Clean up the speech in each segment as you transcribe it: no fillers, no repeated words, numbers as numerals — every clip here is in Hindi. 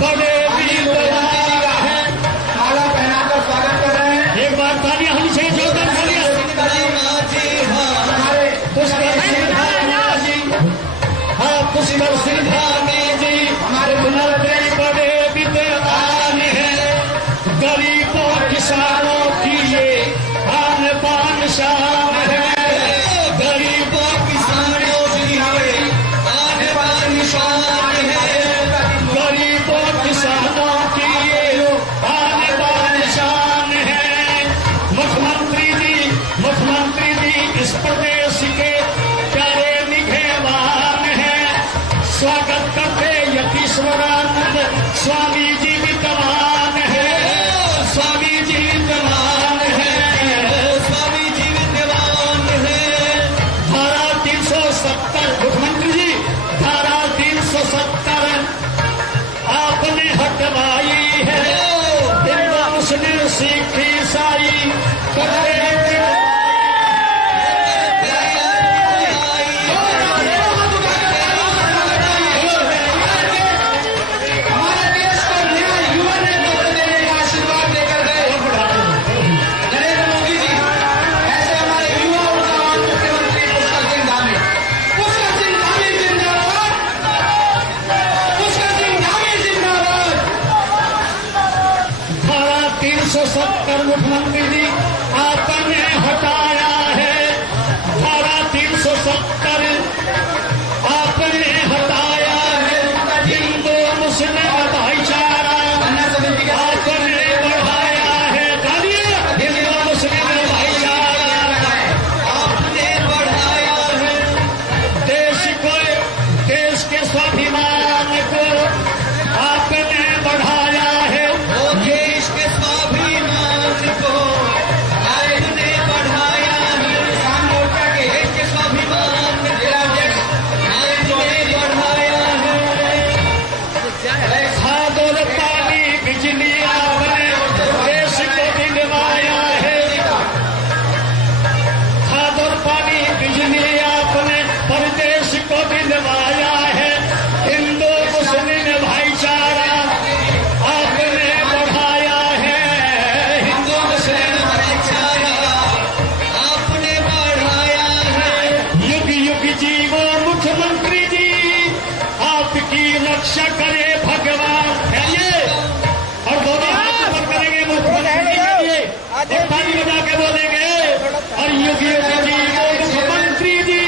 बड़े वीर है, माला पहनाकर स्वागत कर रहे हैं। एक बार तालियां होनी चाहिए, जोरदार तालियां। पुष्कर सिंघानिया जी, हाँ पुष्कर सिंघानिया जी हमारे बुजुर्ग बड़े विद्वान हैं, गरीबों किसानों की ये आन बान शान है, गरीबों किसानों की ये आन बान शान है, गरीबों किसानों की ये आन बान शान है। मुख्यमंत्री जी इस प्रदेश के प्यारे निगहबान हैं, स्वागत करते यतीश्वरानंद स्वामी जी विद्वान है, स्वामी जी विद्वान है, स्वामी जी विद्वान है। धारा 370 मुख्यमंत्री जी, धारा 370 आपने हटवाई है, हिंदू मुस्लिम सिख ईसाई करते मुख्यमंत्री जी आपने हटाया है, धारा 370 आपने हटाया है, हिंदू मुस्लिम भाईचारा आपने बढ़ाया है, हिंदू मुस्लिम भाईचारा आपने बढ़ाया है, देश के स्वाभिमान को आपने बढ़ाया है, देश के स्वाभिमान को आपने बढ़ाया है, किसान मोर्चा के देश के स्वाभिमान जिलाध्यक्ष आपने बढ़ाया है, खाद और पानी बिजली आपने देश को दिलवाया है, खाद और पानी बिजली आपने प्रदेश को दिलवाया है, हिंदू मुस्लिम भाईचारा आपने बढ़ाया है, हिंदू मुस्लिम भाईचारा आपने बढ़ाया है। युग युग जीवो मुख्यमंत्री जी, आपकी रक्षा करे भगवान है ये, और दोनों हाथ ऊपर करेंगे मुख्यमंत्री के लिए, एक ताली बजा के बोलेंगे, और युग युग जीवो मुख्यमंत्री जी,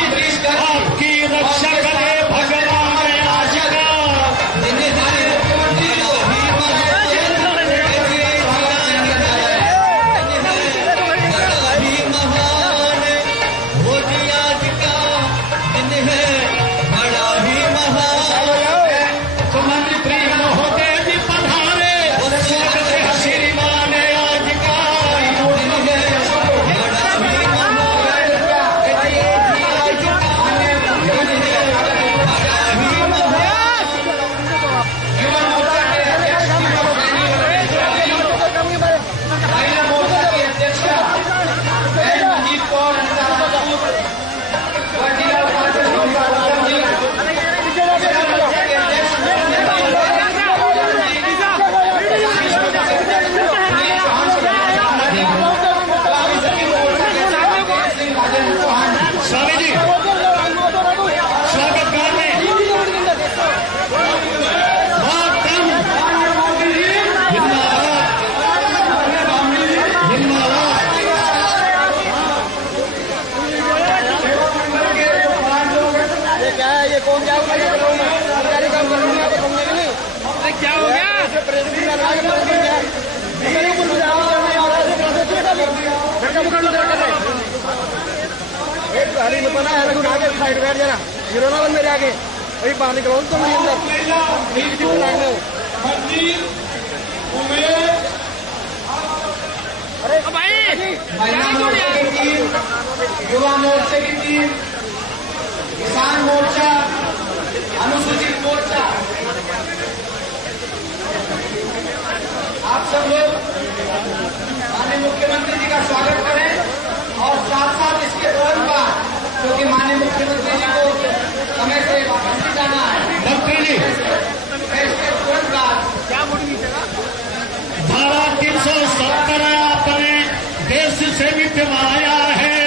आपकी रक्षा करे भगवान आज का। मुख्यमंत्री प्रिय महोदय जी पधारे, स्वागत है श्रीमान आज का। महिला मोर्चा की अध्यक्षा मनजीत कौर और जिला उपाध्यक्ष गौतम जी, जिला मोर्चा के अध्यक्ष स्वामी जी स्वागत करने क्या है ये कौन क्या सरकारी काम कर रहे हैं क्या हो गया एक गाड़ी में बना है आगे साइड बैठ जाना गिरोना बंद मेरे आगे वही बाहर निकलो तो मेरे अंदर अरे भाई महिला मोर्चा की टीम, युवा मोर्चे की टीम, किसान मोर्चा, अनुसूचित मोर्चा, आप सब लोग माननीय मुख्यमंत्री जी का स्वागत करें और साथ साथ इसके तुरंत बाद, क्योंकि माननीय मुख्यमंत्री जी को समय से वापस नहीं जाना है, मंत्री जी इसके तुरंत बाद दिलवाया है।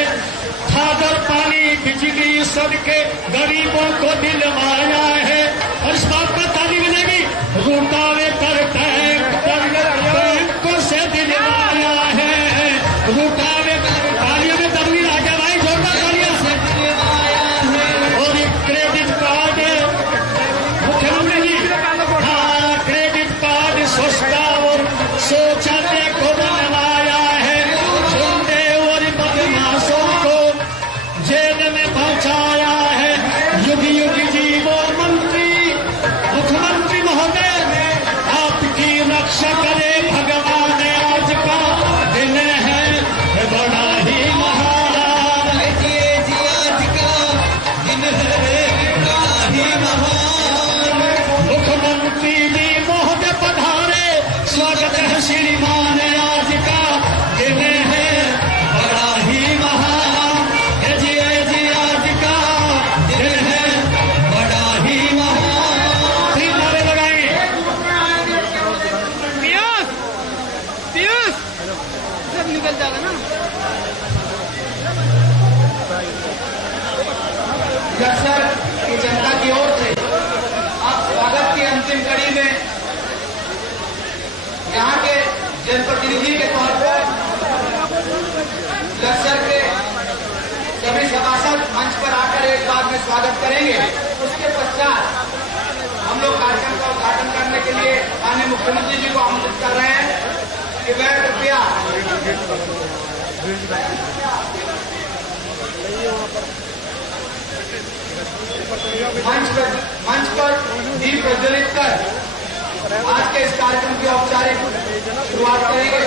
खादर पानी बिजली सड़के गरीबों को दिलवाया है। और इस बात पर ताली मिलेगी, रूटावेटर बैंकों से दिलवाया है। रूटावेटर तालियों में तकबीर आ गया भाई, जोरदार तालियां से दिलवाया है। और एक क्रेडिट कार्ड मुख्यमंत्री जी, हाँ क्रेडिट कार्ड सस्ता और शौचालय को बनवाया है। गुंडे और बदमाशों को जेल में पहुंचाया है। युग युग जीवो मंत्री मुख्यमंत्री महोदय, आपकी रक्षा करे भगवान। आज का दिन है बड़ा ही महान, आज का दिन है बड़ा ही महान। मुख्यमंत्री जी महोदय पधारे, स्वागत है श्रीमान। आज का दिन है बड़ा ही महान, जी आज का दिन है बड़ा ही महान। तीन नारे लगाएंगे। पीयूष सब निकल जाएगा ना। जसर की जनता की ओर से आप स्वागत की अंतिम कड़ी में यहाँ के जनप्रतिनिधि के तौर पर जसर के सभी सभासद मंच पर आकर एक बार में स्वागत करेंगे। उसके पश्चात हम लोग कार्यक्रम का उद्घाटन करने के लिए माननीय मुख्यमंत्री जी को आमंत्रित कर रहे हैं कि वह कृपया मंच पर दीप प्रज्वलित कर आज के इस कार्यक्रम की औपचारिक शुरुआत करेंगे।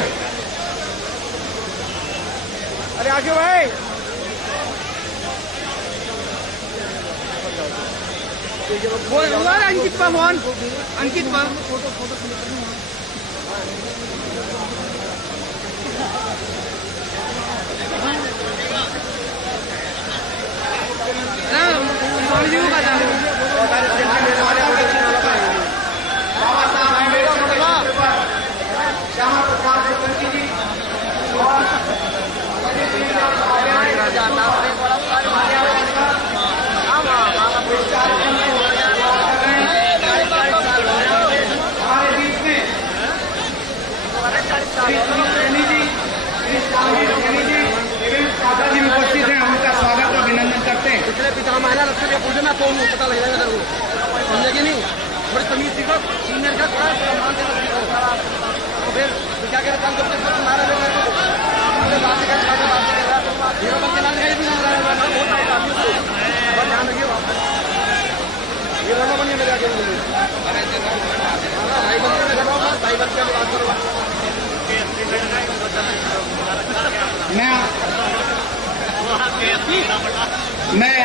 अरे आगे भाई, बोल अंकित पर मोहन, अंकित पर स्वामी जी को बता बाबा साहब अम्बेडकर के चित्र पर श्यामा प्रसाद मुखर्जी जी और हमारे बीच में श्री सुनील सैनी जी, श्री शामिल सैनी जी, विभिन्न साधक जी उपस्थित हैं। उनका स्वागत और अभिनंदन करते हैं। पिछले पिता मायना रखते हुए पूछना तो उनको पता लग जाएगा तेरे को, समझेगी नहीं। थोड़ी तमीज सीखो, सीनियर का थोड़ा सम्मान देना सीखो। तो फिर क्या करें, कल जब तक मारा लेकर बात करेगा, हीरो बन के नाम है भी ना रहा है, बहुत सारे आदमी को बहुत ध्यान रखिए। हीरो ना बनिए मेरे आगे, भाई बन के लगाओ, भाई बन के बात करो। मैं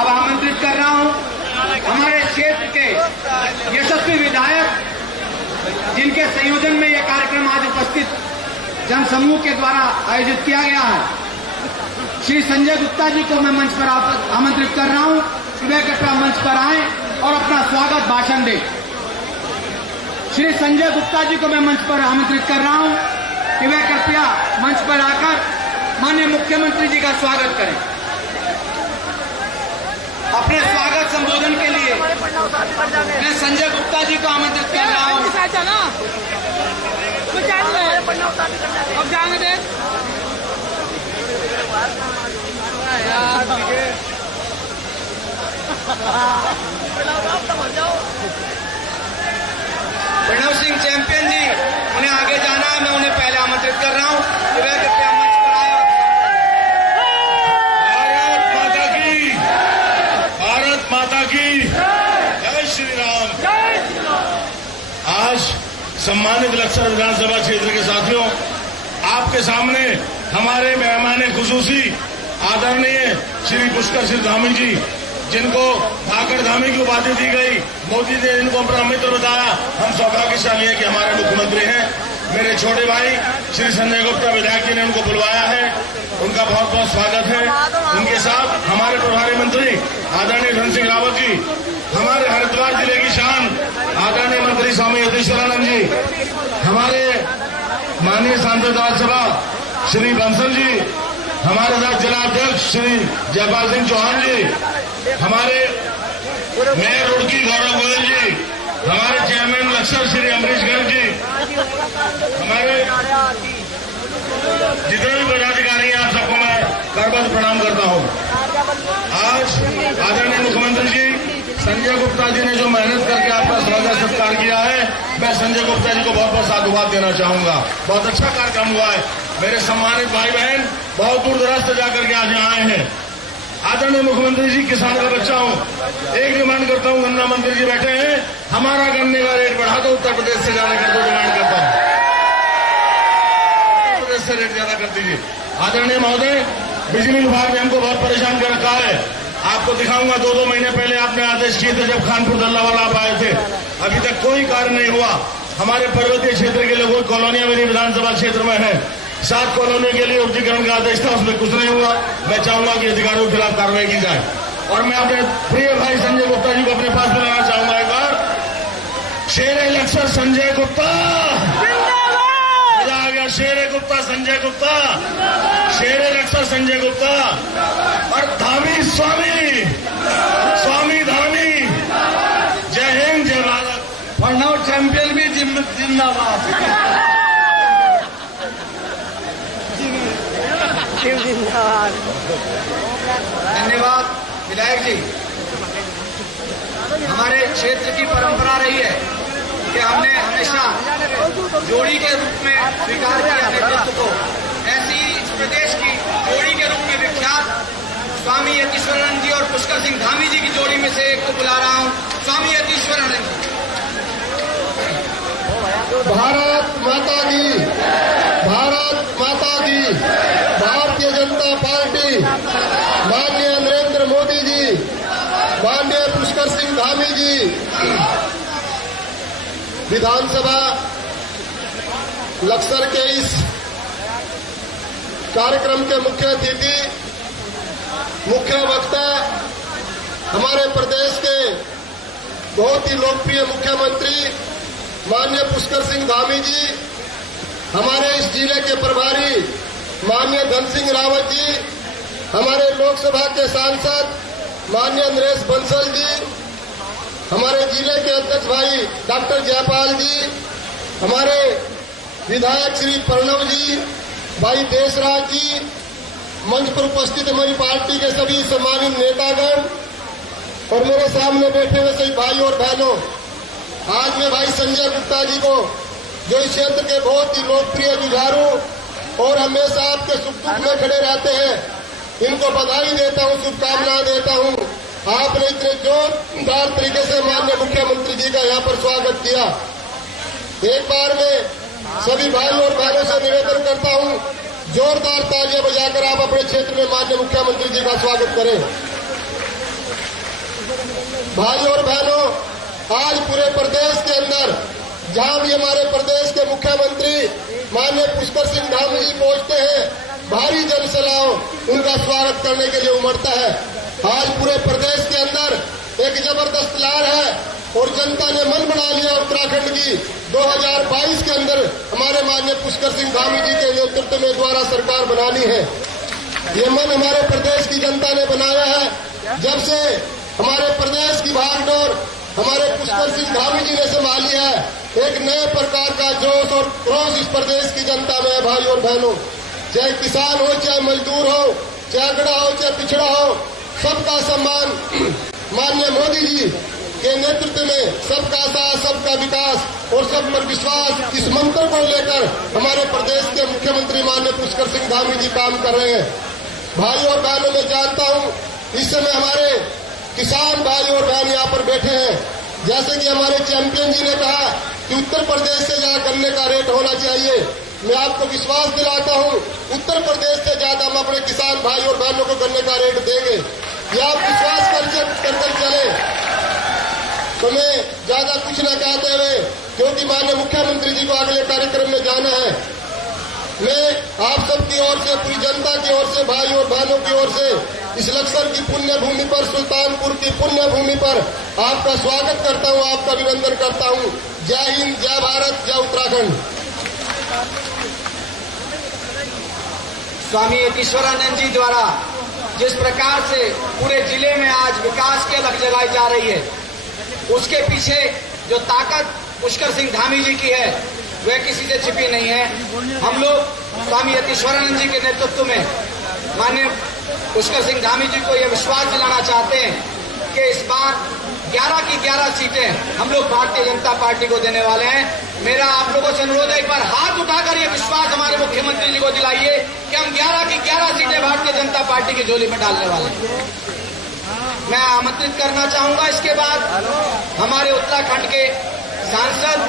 अब आमंत्रित कर रहा हूं हमारे क्षेत्र के यशस्वी विधायक जिनके संयोजन में यह कार्यक्रम आज उपस्थित जनसमूह के द्वारा आयोजित किया गया है, श्री संजय गुप्ता जी को मैं मंच पर आमंत्रित कर रहा हूं कि वे कृपया मंच पर आएं और अपना स्वागत भाषण दें। श्री संजय गुप्ता जी को मैं मंच पर आमंत्रित कर रहा हूं कि वे कृपया मंच पर आकर माननीय मुख्यमंत्री जी का स्वागत करें। अपने स्वागत संबोधन के लिए मैं संजय गुप्ता जी को आमंत्रित कर रहा हूं। अब जाने दे प्रणव सिंह चैंपियन जी, उन्हें आगे जाना है, मैं उन्हें पहले आमंत्रित कर रहा हूं कि वह कृपया मंच पर आए। भारत माता की जय श्री राम। आज सम्मानित लक्सर विधानसभा क्षेत्र के साथियों, आपके सामने हमारे मेहमान खुसूसी आदरणीय श्री पुष्कर सिंह धामी जी, जिनको भाकर धामी की उपाधि दी गई, मोदी ने इनको अपना मित्र बताया। हम सौभाग्यशाली हैं कि हमारे मुख्यमंत्री हैं। मेरे छोटे भाई श्री संजय गुप्ता विधायक जी ने उनको बुलवाया है, उनका बहुत बहुत स्वागत है। उनके साथ हमारे प्रभारी मंत्री आदरणीय धन सिंह रावत जी, हमारे हरिद्वार जिले की शान आदरणीय मंत्री स्वामी यतीश्वरानंद जी, हमारे माननीय सांसद राज्यसभा श्री बंसल जी, हमारे साथ जिलाध्यक्ष श्री जयपाल सिंह चौहान जी, हमारे मेयर रुड़की गौरव गोयल जी, हमारे चेयरमैन लक्सर श्री अमरीश गर्ग जी, हमारे जितने भी पदाधिकारी हैं आप सबको मैं करबद्ध प्रणाम करता हूं। आज आदरणीय मुख्यमंत्री जी संजय गुप्ता जी ने जो मेहनत करके आपका स्वागत सत्कार किया है, मैं संजय गुप्ता जी को बहुत बहुत साधुवाद देना चाहूंगा। बहुत अच्छा कार्यक्रम हुआ है। मेरे सम्मानित भाई बहन बहुत दूर दराज से जाकर के आज यहाँ आए हैं। आदरणीय मुख्यमंत्री जी, किसान का बच्चा हूं, एक डिमांड करता हूं, गन्ना मंत्री जी बैठे हैं, हमारा गन्ने का रेट बढ़ा दो, उत्तर प्रदेश से ज्यादा कर दो, डिमांड करता हूं, उत्तर प्रदेश से रेट ज्यादा कर दीजिए। आदरणीय महोदय, बिजली विभाग ने हमको बहुत परेशान कर रखा है। आपको दिखाऊंगा, 2 महीने पहले आपने आदेश किए थे जब खानपुर दल्लावाला आप आए थे, अभी तक कोई कार्य नहीं हुआ। हमारे पर्वतीय क्षेत्र के लोगों कॉलोनियां मेरी विधानसभा क्षेत्र में है, 7 कॉलोनियों के लिए उपजीकरण का आदेश था, उसमें कुछ नहीं हुआ। मैं चाहूंगा कि अधिकारियों के खिलाफ कार्रवाई की जाए। और मैं अपने प्रिय भाई संजय गुप्ता जी को अपने पास बुलाना चाहूंगा एक बार। शेरे लक्सर संजय गुप्ता, मजा आ गया। शेरे गुप्ता संजय गुप्ता, शेरे लक्सर संजय गुप्ता और धामी स्वामी, स्वामी धामी। जय हिंद, जय भारत। फरनाव चैंपियन भी जिंदाबाद। धन्यवाद विधायक जी। हमारे क्षेत्र की परंपरा रही है कि हमने हमेशा जोड़ी के रूप में स्वीकार किया नेतृत्व को। ऐसी इस प्रदेश की जोड़ी के रूप में विख्यात स्वामी यतीश्वरानंद जी और पुष्कर सिंह धामी जी की जोड़ी में से एक को बुला रहा हूं। स्वामी यतीश्वरानंद जी। भारत माता की, भारत माता की। भारतीय जनता पार्टी, माननीय नरेंद्र मोदी जी, माननीय पुष्कर सिंह धामी जी, विधानसभा लक्सर के इस कार्यक्रम के मुख्य अतिथि, मुख्य वक्ता, हमारे प्रदेश के बहुत ही लोकप्रिय मुख्यमंत्री माननीय पुष्कर सिंह धामी जी, हमारे इस जिले के प्रभारी माननीय धन सिंह रावत जी, हमारे लोकसभा के सांसद माननीय नरेश बंसल जी, हमारे जिले के अध्यक्ष भाई डॉक्टर जयपाल जी, हमारे विधायक श्री प्रणव जी, भाई देशराज जी, मंच पर उपस्थित हमारी पार्टी के सभी सम्मानित नेतागण और मेरे सामने बैठे हुए सभी भाई और बहनों, आज मैं भाई संजय गुप्ता जी को, जो इस क्षेत्र के बहुत ही लोकप्रिय जुझारू और हमेशा आपके सुख दुख में खड़े रहते हैं, इनको बधाई देता हूं, शुभकामनाएं देता हूं। आपने इतने जोरदार तरीके से माननीय मुख्यमंत्री जी का यहाँ पर स्वागत किया। एक बार मैं सभी भाई और बहनों से निवेदन करता हूं, जोरदार तालियां बजाकर आप अपने क्षेत्र में माननीय मुख्यमंत्री जी का स्वागत करें। भाई और बहनों, आज पूरे प्रदेश के अंदर जहां भी हमारे प्रदेश के मुख्यमंत्री माननीय पुष्कर सिंह धामी जी पहुंचते हैं, भारी जनसैलाब उनका स्वागत करने के लिए उमड़ता है। आज पूरे प्रदेश के अंदर एक जबरदस्त लहर है और जनता ने मन बना लिया उत्तराखंड की 2022 के अंदर हमारे माननीय पुष्कर सिंह धामी जी के नेतृत्व में द्वारा सरकार बनानी है। ये मन हमारे प्रदेश की जनता ने बनाया है। जब से हमारे प्रदेश की भागदौड़ हमारे पुष्कर सिंह धामी जी ने संभाली है, एक नए प्रकार का जोश और क्रोध इस प्रदेश की जनता में है। भाई और बहनों, चाहे किसान हो, चाहे मजदूर हो, चाहे अगड़ा हो, चाहे पिछड़ा हो, सबका सम्मान माननीय मोदी जी के नेतृत्व में सबका साथ, सबका विकास और सब पर विश्वास, इस मंत्र को लेकर हमारे प्रदेश के मुख्यमंत्री माननीय पुष्कर सिंह धामी जी काम कर रहे हैं। भाई और बहनों, मैं जानता हूं इस समय हमारे किसान भाई और बहन यहाँ पर बैठे हैं। जैसे कि हमारे चैंपियन जी ने कहा कि उत्तर प्रदेश से ज्यादा गन्ने का रेट होना चाहिए, मैं आपको विश्वास दिलाता हूं उत्तर प्रदेश से ज्यादा हम अपने किसान भाई और बहनों को गन्ने का रेट देंगे। ये आप विश्वास कर चले। तो मैं ज्यादा कुछ न कहते हुए, क्योंकि माननीय मुख्यमंत्री जी को अगले कार्यक्रम में जाना है, मैं आप सबकी ओर से, पूरी जनता की ओर से, भाई और बहनों की ओर से इस लक्सर की पुण्य भूमि पर, सुल्तानपुर की पुण्य भूमि पर आपका स्वागत करता हूं, आपका अभिनंदन करता हूं। जय हिंद, जय भारत, जय उत्तराखंड। स्वामी यतीश्वरानंद जी द्वारा जिस प्रकार से पूरे जिले में आज विकास की अलख जलाई जा रही है, उसके पीछे जो ताकत पुष्कर सिंह धामी जी की है वह किसी से छिपी नहीं है। हम लोग स्वामी यतीश्वरानंद जी के नेतृत्व में माननीय पुष्कर सिंह धामी जी को यह विश्वास दिलाना चाहते हैं कि इस बार 11 की 11 सीटें हम लोग भारतीय जनता पार्टी को देने वाले हैं। मेरा आप लोगों से अनुरोध है, एक बार हाथ उठाकर यह विश्वास हमारे मुख्यमंत्री जी को दिलाइए कि हम 11 की 11 सीटें भारतीय जनता पार्टी की झोली में डालने वाले हैं। मैं आमंत्रित करना चाहूंगा इसके बाद हमारे उत्तराखंड के सांसद,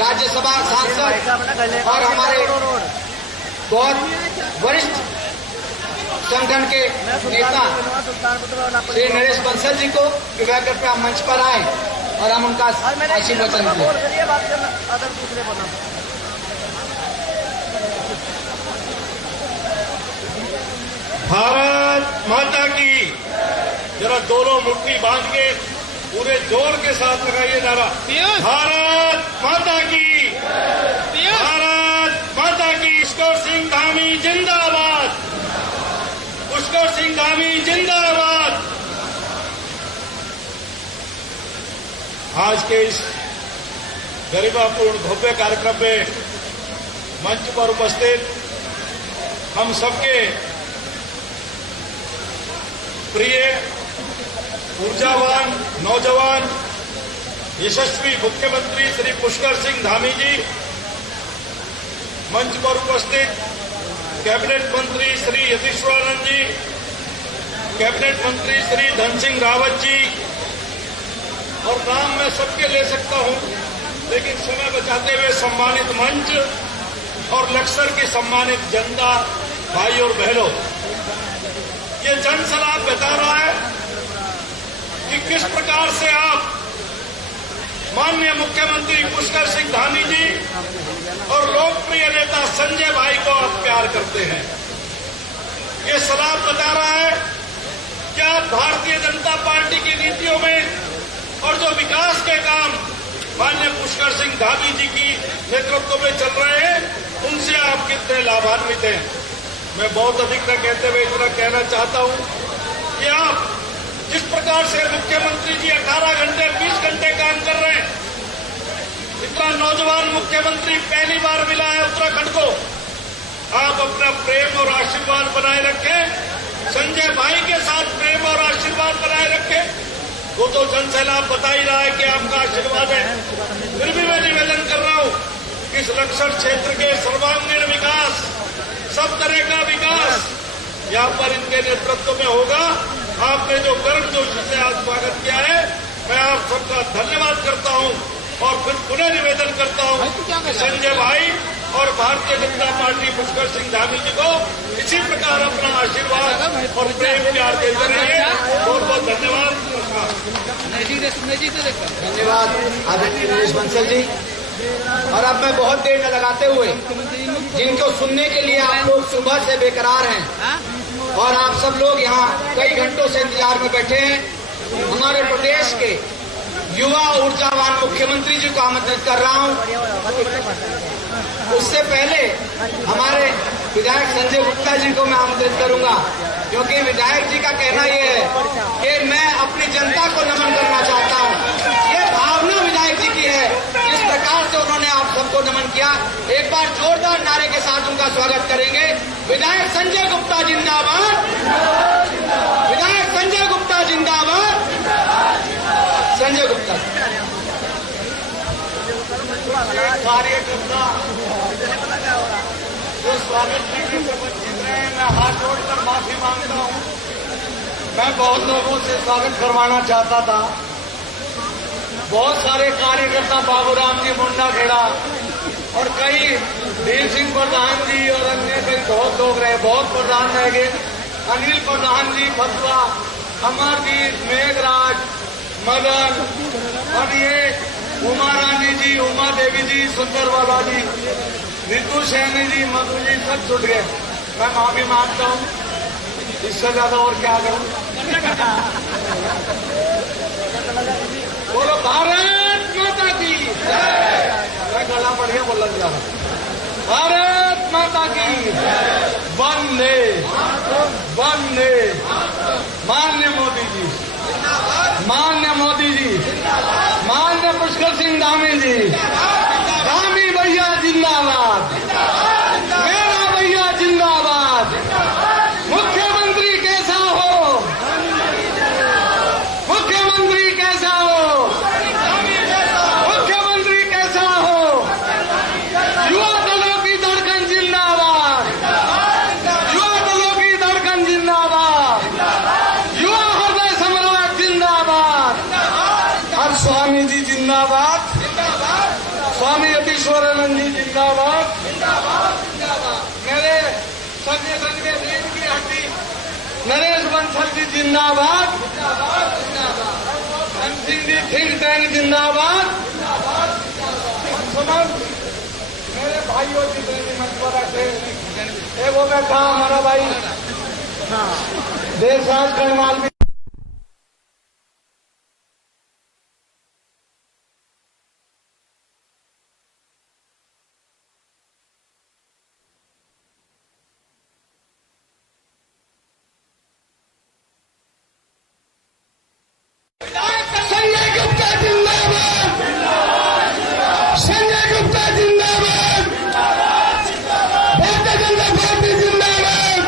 राज्यसभा सांसद और हमारे बहुत वरिष्ठ संगठन के नेता श्री नरेश बंसल जी को कृपया करके मंच पर आए और हम उनका आशीर्वचन दें। भारत माता की। जरा दोनों मुट्ठी बांध के पूरे जोर के साथ लगाइए नारा, भारत माता की, भारत माता की। पुष्कर सिंह धामी जिंदाबाद, पुष्कर सिंह धामी जिंदाबाद। आज के इस गरिमापूर्ण भव्य कार्यक्रम में मंच पर उपस्थित हम सबके प्रिय ऊर्जावान नौजवान यशस्वी मुख्यमंत्री श्री पुष्कर सिंह धामी जी, मंच पर उपस्थित कैबिनेट मंत्री श्री यतीश्वरानंद जी, कैबिनेट मंत्री श्री धन सिंह रावत जी, और नाम मैं सबके ले सकता हूं, लेकिन समय बचाते हुए सम्मानित मंच और लक्सर की सम्मानित जनता, भाई और बहनों, ये जनसलाह बता रहा है कि किस प्रकार से आप माननीय मुख्यमंत्री पुष्कर सिंह धामी जी और लोकप्रिय नेता संजय भाई को आप प्यार करते हैं। ये सलाह बता रहा है कि आप भारतीय जनता पार्टी की नीतियों में और जो विकास के काम माननीय पुष्कर सिंह धामी जी की नेतृत्व में चल रहे हैं, उनसे आप कितने लाभान्वित हैं। मैं बहुत अधिक न कहते हुए इतना कहना चाहता हूं कि आप जिस प्रकार से मुख्यमंत्री जी 18 घंटे 20 घंटे काम कर रहे हैं, इतना नौजवान मुख्यमंत्री पहली बार मिला है उत्तराखंड को। आप अपना प्रेम और आशीर्वाद बनाए रखें, संजय भाई के साथ प्रेम और आशीर्वाद बनाए रखें। वो तो जनसैलाब बता ही रहा है कि आपका आशीर्वाद है। फिर भी मैं निवेदन कर रहा हूं कि इस लक्सर क्षेत्र के सर्वांगीण विकास, सब तरह का विकास यहाँ पर इनके नेतृत्व में होगा। आपने जो गर्मजोशी से आज स्वागत किया है, मैं आप सबका धन्यवाद करता हूं और फिर पुनः निवेदन करता हूं कि संजय भाई और भारतीय जनता पार्टी पुष्कर सिंह धामी जी को इसी प्रकार अपना आशीर्वाद और प्रेम प्यार देते रहिए। बहुत बहुत धन्यवाद। धन्यवाद आदरणीय नरेश बंसल जी। और अब मैं बहुत देर न लगाते हुए, जिनको सुनने के लिए आप लोग सुबह से बेकरार हैं और आप सब लोग यहाँ कई घंटों से इंतजार में बैठे हैं, हमारे प्रदेश के युवा ऊर्जावान मुख्यमंत्री जी को आमंत्रित कर रहा हूं। उससे पहले हमारे विधायक संजय गुप्ता जी को मैं आमंत्रित करूंगा, क्योंकि विधायक जी का कहना यह है कि मैं अपनी जनता को नमन करना चाहता हूं। ये भावना विधायक जी की है, जिस प्रकार से उन्होंने आप सबको नमन किया। एक बार जोरदार नारे के साथ उनका स्वागत करेंगे। विधायक संजय गुप्ता जिंदाबाद, विधायक संजय गुप्ता जिंदाबाद। संजय गुप्ता कार्यकर्ता जो स्वागत करने से वंचित रहे, मैं हाथ जोड़कर माफी मांगता हूं। मैं बहुत लोगों से स्वागत करवाना चाहता था। बहुत सारे कार्यकर्ता, बाबूराम जी मुंडा खेड़ा और कई भीम सिंह प्रधान जी और अन्य कई बहुत लोग रहे, बहुत प्रधान रह गए। अनिल प्रधान जी, फतवा, अमरदीप, मेघराज, मदन और ये उमा रानी जी, उमा देवी जी, सुंदरवाला जी, नीतू सैनी जी, मधु जी, सब छुट गए। मैं माफी मांगता हूँ, इससे ज्यादा और क्या करूँ। बोलो भारत माता की। मैं गला बढ़िया बोलना चाह रहा हूँ। भारत माता की। वंदे वंदे। मान्य मोदी जी, मान्य मोदी जी, मान्य पुष्कर सिंह धामी जी, धामी भैया जिंदाबाद, मेरा भैया जिंदाबाद। मुख्यमंत्री कैसा हो, मुख्यमंत्री कैसा हो, मुख्यमंत्री कैसा हो। युवा दलों की धड़कन जिंदाबाद, युवा दलों की धड़कन जिंदाबाद, युवा हृदय सम्राट जिंदाबाद। और स्वामी जी जिंदाबाद, स्वामी यतीश्वरानंद जी जिंदाबाद। मेरे संजय संघ के नींद की हड्डी नरेश बंसल जी जिंदाबाद। धन सिंह जी थिंक टैंक जिंदाबाद। मेरे भाइयों की मशवरा से वो बैठा हमारा भाई देशराज करमाल भी। संजय गुप्ता जिंदाबाद, संजय गुप्ता जिंदाबाद, भारतीय जनता पार्टी जिंदाबाद,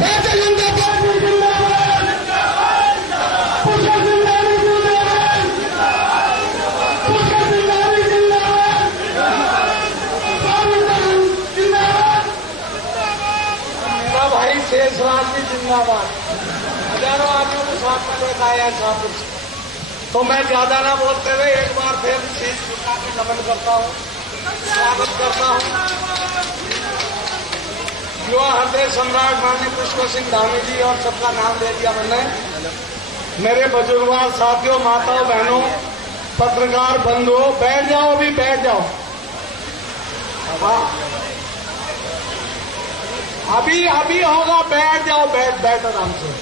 भारतीय जनता पार्टी जिंदाबाद, पुष्कर सिंह धामी जिंदाबाद, पुष्कर सिंह धामी जिंदाबाद, जिंदाबाद। मेरा भाई शेषराज जी जिंदाबाद। हजारों आदमियों को साथ में लेकर आया शाहपुर से। तो मैं ज्यादा ना बोलते हुए एक बार फिर शीश झुका के नमन करता हूँ, स्वागत करता हूँ। युवा हृदय सम्राट माननीय पुष्कर सिंह धामी जी और सबका नाम ले दिया मैंने। मेरे बुजुर्गवार साथियों, माताओं, बहनों, पत्रकार बंधुओं, बैठ जाओ, अभी बैठ जाओ। हाँ, अभी अभी होगा, बैठ जाओ, बैठ आराम से।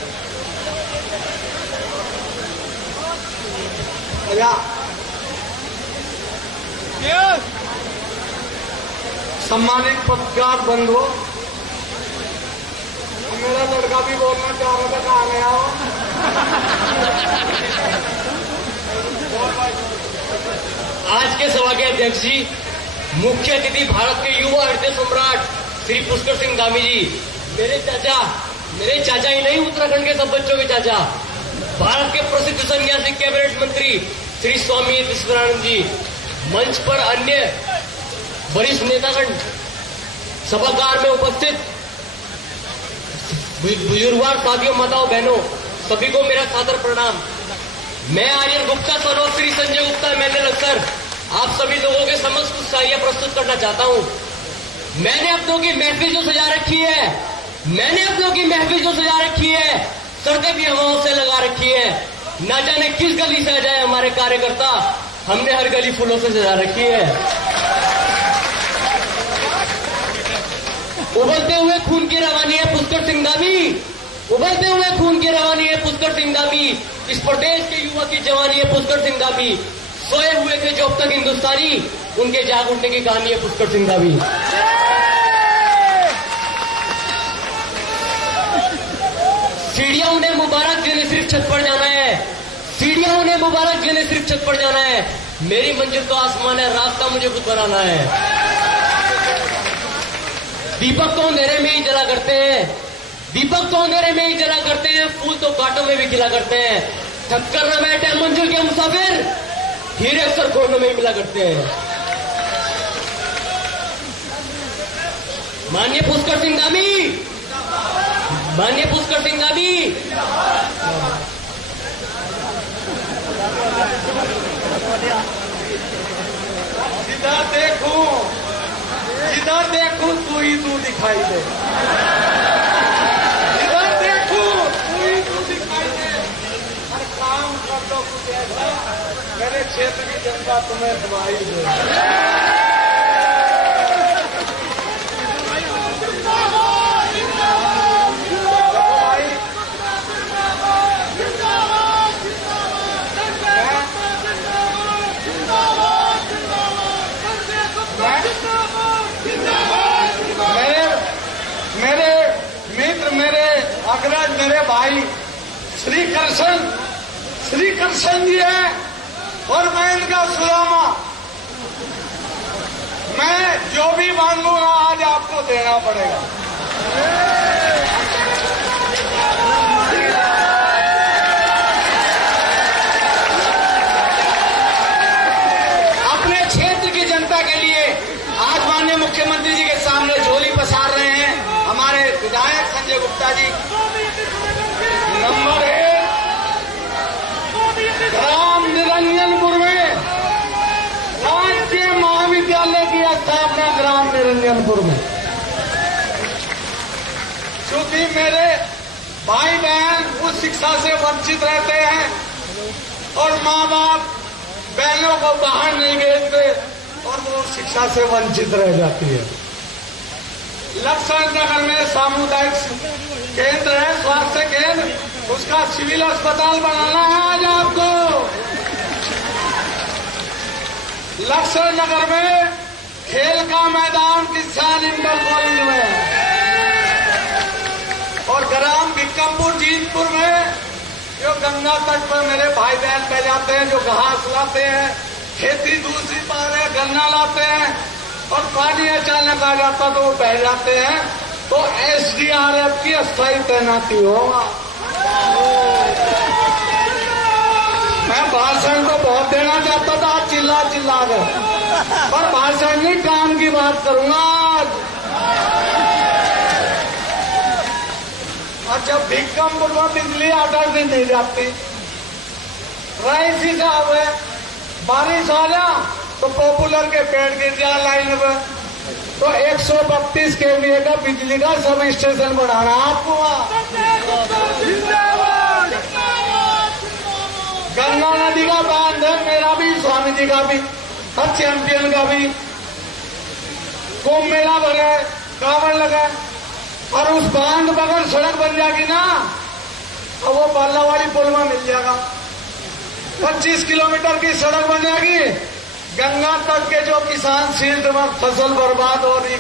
सम्मानित पत्रकार बंधुओं, मेरा लड़का भी बोलना चाह रहा था, कहाँ गया हो? आज के सभा के अध्यक्ष जी, मुख्य अतिथि भारत के युवा हृदय सम्राट श्री पुष्कर सिंह धामी जी, मेरे चाचा ही नहीं, उत्तराखंड के सब बच्चों के चाचा, भारत के प्रसिद्ध सन्यासी कैबिनेट मंत्री श्री स्वामी यतीश्वरानंद जी, मंच पर अन्य वरिष्ठ नेतागण, सभागार में उपस्थित बुजुर्गवार साथियों, माताओं, बहनों, सभी को मेरा सादर प्रणाम। मैं आर्यन गुप्ता, सरोज श्री संजय गुप्ता, मैंने लक्सर आप सभी लोगों के समक्ष कुछ शायरियां प्रस्तुत करना चाहता हूं। मैंने अपनों की महफिल जो सजा रखी है, मैंने अपनों की महफिल जो सजा रखी है, सर्दी भी हवाओं से लगा रखी है। ना जाने किस गली से आ जाए हमारे कार्यकर्ता, हमने हर गली फूलों से सजा रखी है। उबलते हुए खून की रवानी है पुष्कर सिंह धामी, उबलते हुए खून की रवानी है पुष्कर सिंह धामी। इस प्रदेश के युवा की जवानी है पुष्कर सिंह धामी। सोए हुए थे जो अब तक हिंदुस्तानी, उनके जाग उठने की कहानी है पुष्कर सिंह धामी। सीढ़ियां उन्हें मुबारक जिन्हें सिर्फ छत पर जाना है, सीढ़ियां उन्हें मुबारक जिन्हें सिर्फ छत पर जाना है। मेरी मंजिल तो आसमान है, रास्ता मुझे खुद बनाना है। दीपक तो अंधेरे में ही जला करते हैं, दीपक तो अंधेरे में ही जला करते हैं, फूल तो कांटों में भी खिला करते हैं। थक कर न बैठे मंजिल के मुसाफिर, हीरे अक्सर कोनों में ही मिला करते हैं। माननीय पुष्कर सिंह धामी, माननीय पुष्कर सिंह धामी, जिधर देखूं तू ही तू दिखाई दे, जिधर देखूं तू ही तू दिखाई दे। हर काम कर दो कुछ ऐसा, मेरे क्षेत्र की जनता तुम्हें दुआई दे। एक मेरे अग्रज मेरे भाई श्री कृष्ण जी है और मैं इनका सुदामा। मैं जो भी मांगूंगा आज आपको देना पड़ेगा। अपने क्षेत्र की जनता के लिए आज माननीय मुख्यमंत्री जी के सामने झोली पसार रहे हैं हमारे विधायक संजय गुप्ता जी। नंबर 1 ग्राम निरंजनपुर में राजकीय महाविद्यालय की स्थापना ग्राम निरंजनपुर में। क्योंकि मेरे भाई बहन उस शिक्षा से वंचित रहते हैं और माँ बाप बहनों को बाहर नहीं भेजते और वो शिक्षा से वंचित रह जाती है। लक्ष्मण नगर में सामुदायिक केंद्र है, स्वास्थ्य केंद्र, उसका सिविल अस्पताल बनाना है आज आपको। लक्ष्मण नगर में खेल का मैदान किसान इंटर कॉलेज में और ग्राम भिक्कमपुर जीतपुर में जो गंगा तट पर मेरे भाई बहन बह जाते हैं, जो घास लाते हैं, खेती दूसरी पा रहे गन्ना लाते हैं और पानी अचानक आ जाता तो वो बह जाते हैं, तो एसडीआरएफ की अस्थायी तैनाती होगा। मैं भाषण तो बहुत देना चाहता था, चिल्ला कर, पर भाषण नहीं काम की बात करूंगा आज। अच्छा, भिक्कमपुर में बिजली 8 दिन नहीं जाती, रईसी साहब है, बारिश आ जा तो पॉपुलर के पेड़ गिर जा लाइन में, तो 132 kVA का बिजली का सब स्टेशन बढ़ाना आपको। गंगा नदी का बांध है, मेरा भी, स्वामी जी का भी, हर चैंपियन का भी। कुंभ मेला भरे, कांवड़ लगा, और उस बांध पर अगर सड़क बन जाएगी ना, अब वो बाला वाली पुल में मिल जाएगा। 25 किलोमीटर की सड़क बन जाएगी। गंगा तट के जो किसान शील्ड में फसल बर्बाद हो रही,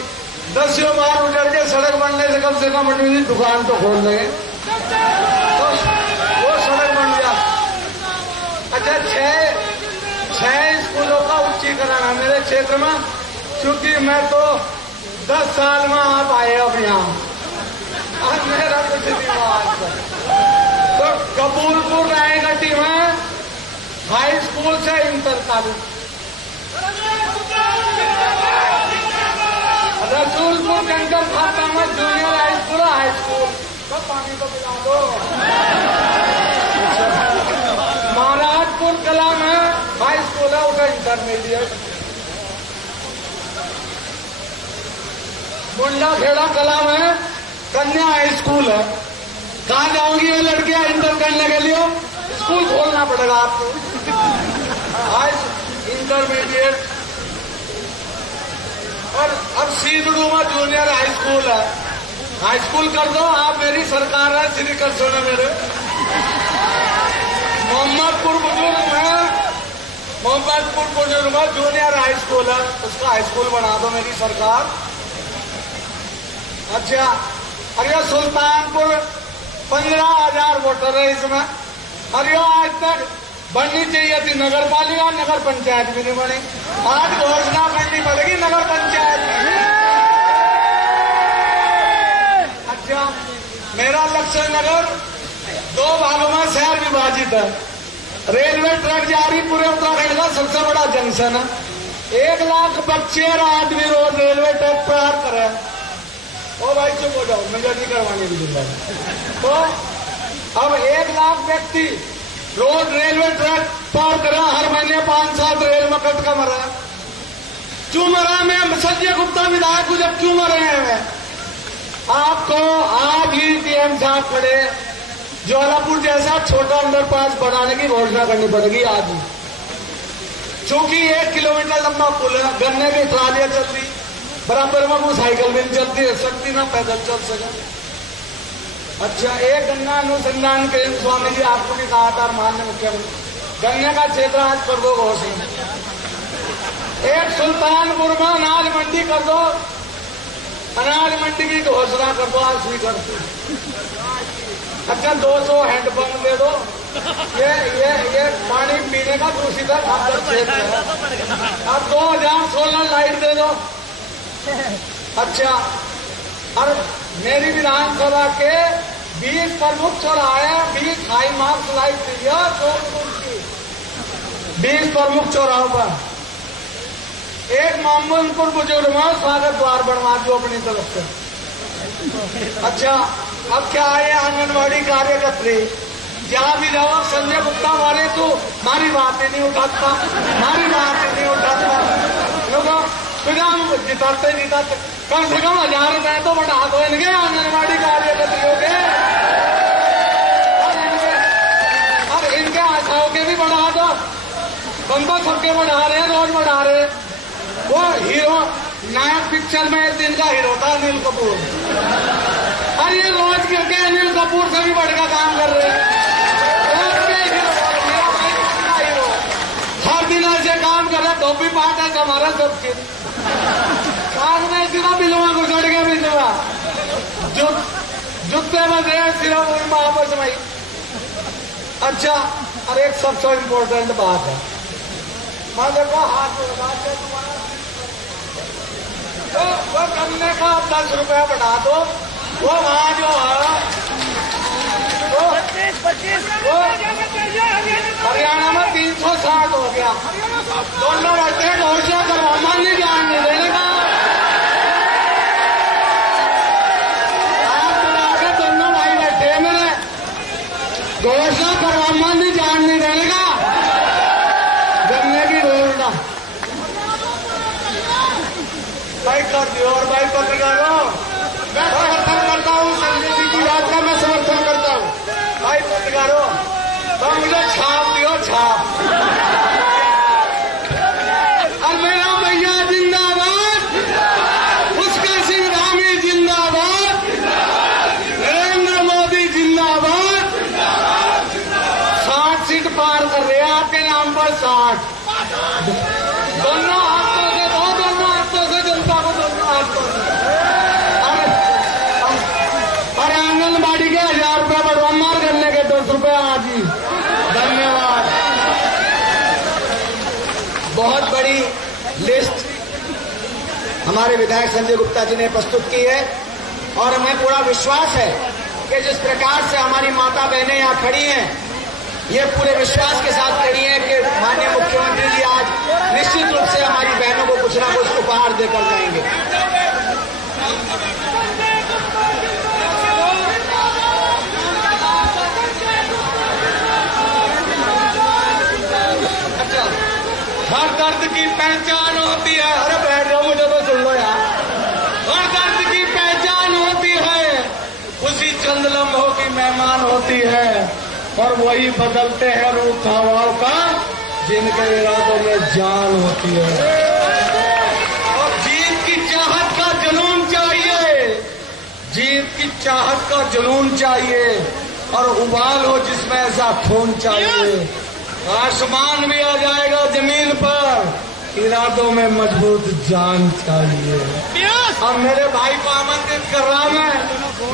10 बार उजड़ के सड़क बनने से कम अपनी दुकान तो खोल देंगे, तो वो सड़क बन जाए। अच्छा, 6 स्कूलों का उच्चीकरण है मेरे क्षेत्र में, क्योंकि मैं तो 10 साल में आप आए अब यहाँ, और मेरा कुछ दिमाग तो कपूरपुर रायगढ़ में हाई स्कूल से इंटर कॉलेज, रसूलपुर कंकर खाता में जूनियर हाई स्कूल, तो पानी को पिला दो। महाराजपुर कला में हाई स्कूल है, उधर इंटरमीडिएट। मुंडा खेड़ा कला में कन्या हाई स्कूल है। कहाँ जाओगी ये लड़कियां इंटर करने के लिए? स्कूल खोलना पड़ेगा आपको। हाई इंटरमीडिएट और अब सीधड़ू में जूनियर हाई स्कूल है। हाई स्कूल कर दो आप, मेरी सरकार है, श्री कृष्ण है मेरे। मोहम्मदपुर बुजुर्ग में जूनियर हाई स्कूल है, उसका हाई स्कूल बना दो मेरी सरकार। अच्छा, अरे सुल्तानपुर 15,000 वोटर है इसमें, अरे आज तक बननी चाहिए थी नगर पालिका, नगर पंचायत भी नहीं बनी। आज घोषणा करनी पड़ेगी नगर पंचायत। अच्छा, मेरा लक्ष्मण नगर 2 भागों में शहर विभाजित है। रेलवे ट्रैक जा रही, पूरे उत्तराखंड का सबसे बड़ा जंक्शन है। 1 लाख बच्चे आदमी रोज रेलवे ट्रैक पार करे। ओ भाई चुप हो जाओ, मुझे नहीं करवानी भी जिंदगी। तो अब 1 लाख व्यक्ति रोज रेलवे ट्रैक पार करा, हर महीने 5-7 रेल में कट का मरा। क्यों मरा? मैं संजय गुप्ता विधायक को जब क्यों मरे हैं? आपको आज ही टीएम साहब खड़े ज्वालापुर जैसा छोटा अंडरपास बनाने की घोषणा करनी पड़ेगी आज ही, क्योंकि 1 किलोमीटर लंबा पुल है, गन्ने की ट्रालियां चल रही, बराबर में वो साइकिल भी नहीं चलती है, सकती ना पैदल चल सके। अच्छा, एक गन्ना अनुसंधान केंद्र, स्वामी जी आपको भी कहा था माननीय मुख्यमंत्री, गन्ने का क्षेत्र आज कर दो घोषणा। एक सुल्तानपुर में अनाज मंडी कर दो, अनाज मंडी की घोषणा कर दो, आज स्वीकार दो। अच्छा 200 हैंडपंप दे दो। ये पानी पीने का दूषित क्षेत्र है। अब 2000 सोलर लाइट दे दो। अच्छा, और मेरी विधानसभा के 20 प्रमुख चौराहे, 20 हाई मार्क्स लाइट दिया, 20 प्रमुख चौराहों पर एक मोहम्मदपुर बुजुर्ग स्वागत द्वार बनवा दो अपनी तरफ से। अच्छा, अब क्या है, आंगनबाड़ी कार्यकर्त्री जहां भी जाओ संजय गुप्ता मारे तो हमारी बात ही नहीं उठाता, हमारी बात ही नहीं उठाता। लोग जिताते कम से कम 1000 रुपए तो बढ़ा दो इनके आंगनबाड़ी कार्यकर्तियों के, और इनके आशाओं के भी बढ़ा दो। बंबा सबके बढ़ा रहे हैं, रोज बढ़ा रहे हैं। वो हीरो नायक पिक्चर में एक दिन का हीरो था अनिल कपूर, और ये रोज के अनिल कपूर से भी बढ़ का काम कर रहे हैं। हर दिन ऐसे काम कर रहे, धोबी पाट है हमारा सब चीज। कान में सिर्फ बिलवा घुसड़ के बिलवा जुत्ते में दे सिर्फ आपस में। अच्छा, और एक सबसे इम्पोर्टेंट बात है, मैं देखो हाथ तो वो गन्ने का 10 रुपया बढ़ा दो। वो वहां जो है वो हरियाणा में 360 हो गया। दोनों बैठे घोषणा करवा, मान्य ज्ञान नहीं देने का। आप बुला के दोनों भाई बैठे मेरे, घोषणा करवा, मान्य ज्ञान नहीं देने का। गन्ने की घोषणा भाई कर दियो। और भाई पत्रकारों, मैं समर्थन करता हूँ संजय जी की बात का, मैं समर्थन करता हूँ। भाई पत्रकारों, तो मुझे छाप दियो, छाप। और मेरा भैया जिंदाबाद, पुष्कर सिंह धामी जिंदाबाद, नरेंद्र मोदी जिंदाबाद। 60 सीट पार कर रहे हैं आपके नाम पर, 60। दोनों हाथों से दो, दोनों हाथों से जनता को, दोनों हाथों से। और आंगनबाड़ी के 1000 रुपये बढ़वा, मार करने के 10 रुपये आज ही। धन्यवाद। बहुत बड़ी लिस्ट हमारे विधायक संजय गुप्ता जी ने प्रस्तुत की है, और हमें पूरा विश्वास है कि जिस प्रकार से हमारी माता बहनें यहाँ खड़ी हैं, ये पूरे विश्वास के साथ खड़ी हैं कि माननीय मुख्यमंत्री जी आज निश्चित रूप से हमारी बहनों को कुछ ना कुछ उपहार देकर जाएंगे। हर दर्द की पहचान होती है। अरे बैठ जाओ, मुझे तो सुन लो यार। हर दर्द की पहचान होती है, उसी चंद लम्हों की मेहमान होती है, और वही बदलते हैं रूप हवाओं का जिनके इरादों में जान होती है। और जीत की चाहत का जुनून चाहिए, जीत की चाहत का जुनून चाहिए, और उबाल हो जिसमें ऐसा खून चाहिए। आसमान भी आ जाएगा जमीन पर, इरादों में मजबूत जान चाहिए। अब मेरे भाई को आमंत्रित कर रहा मैं,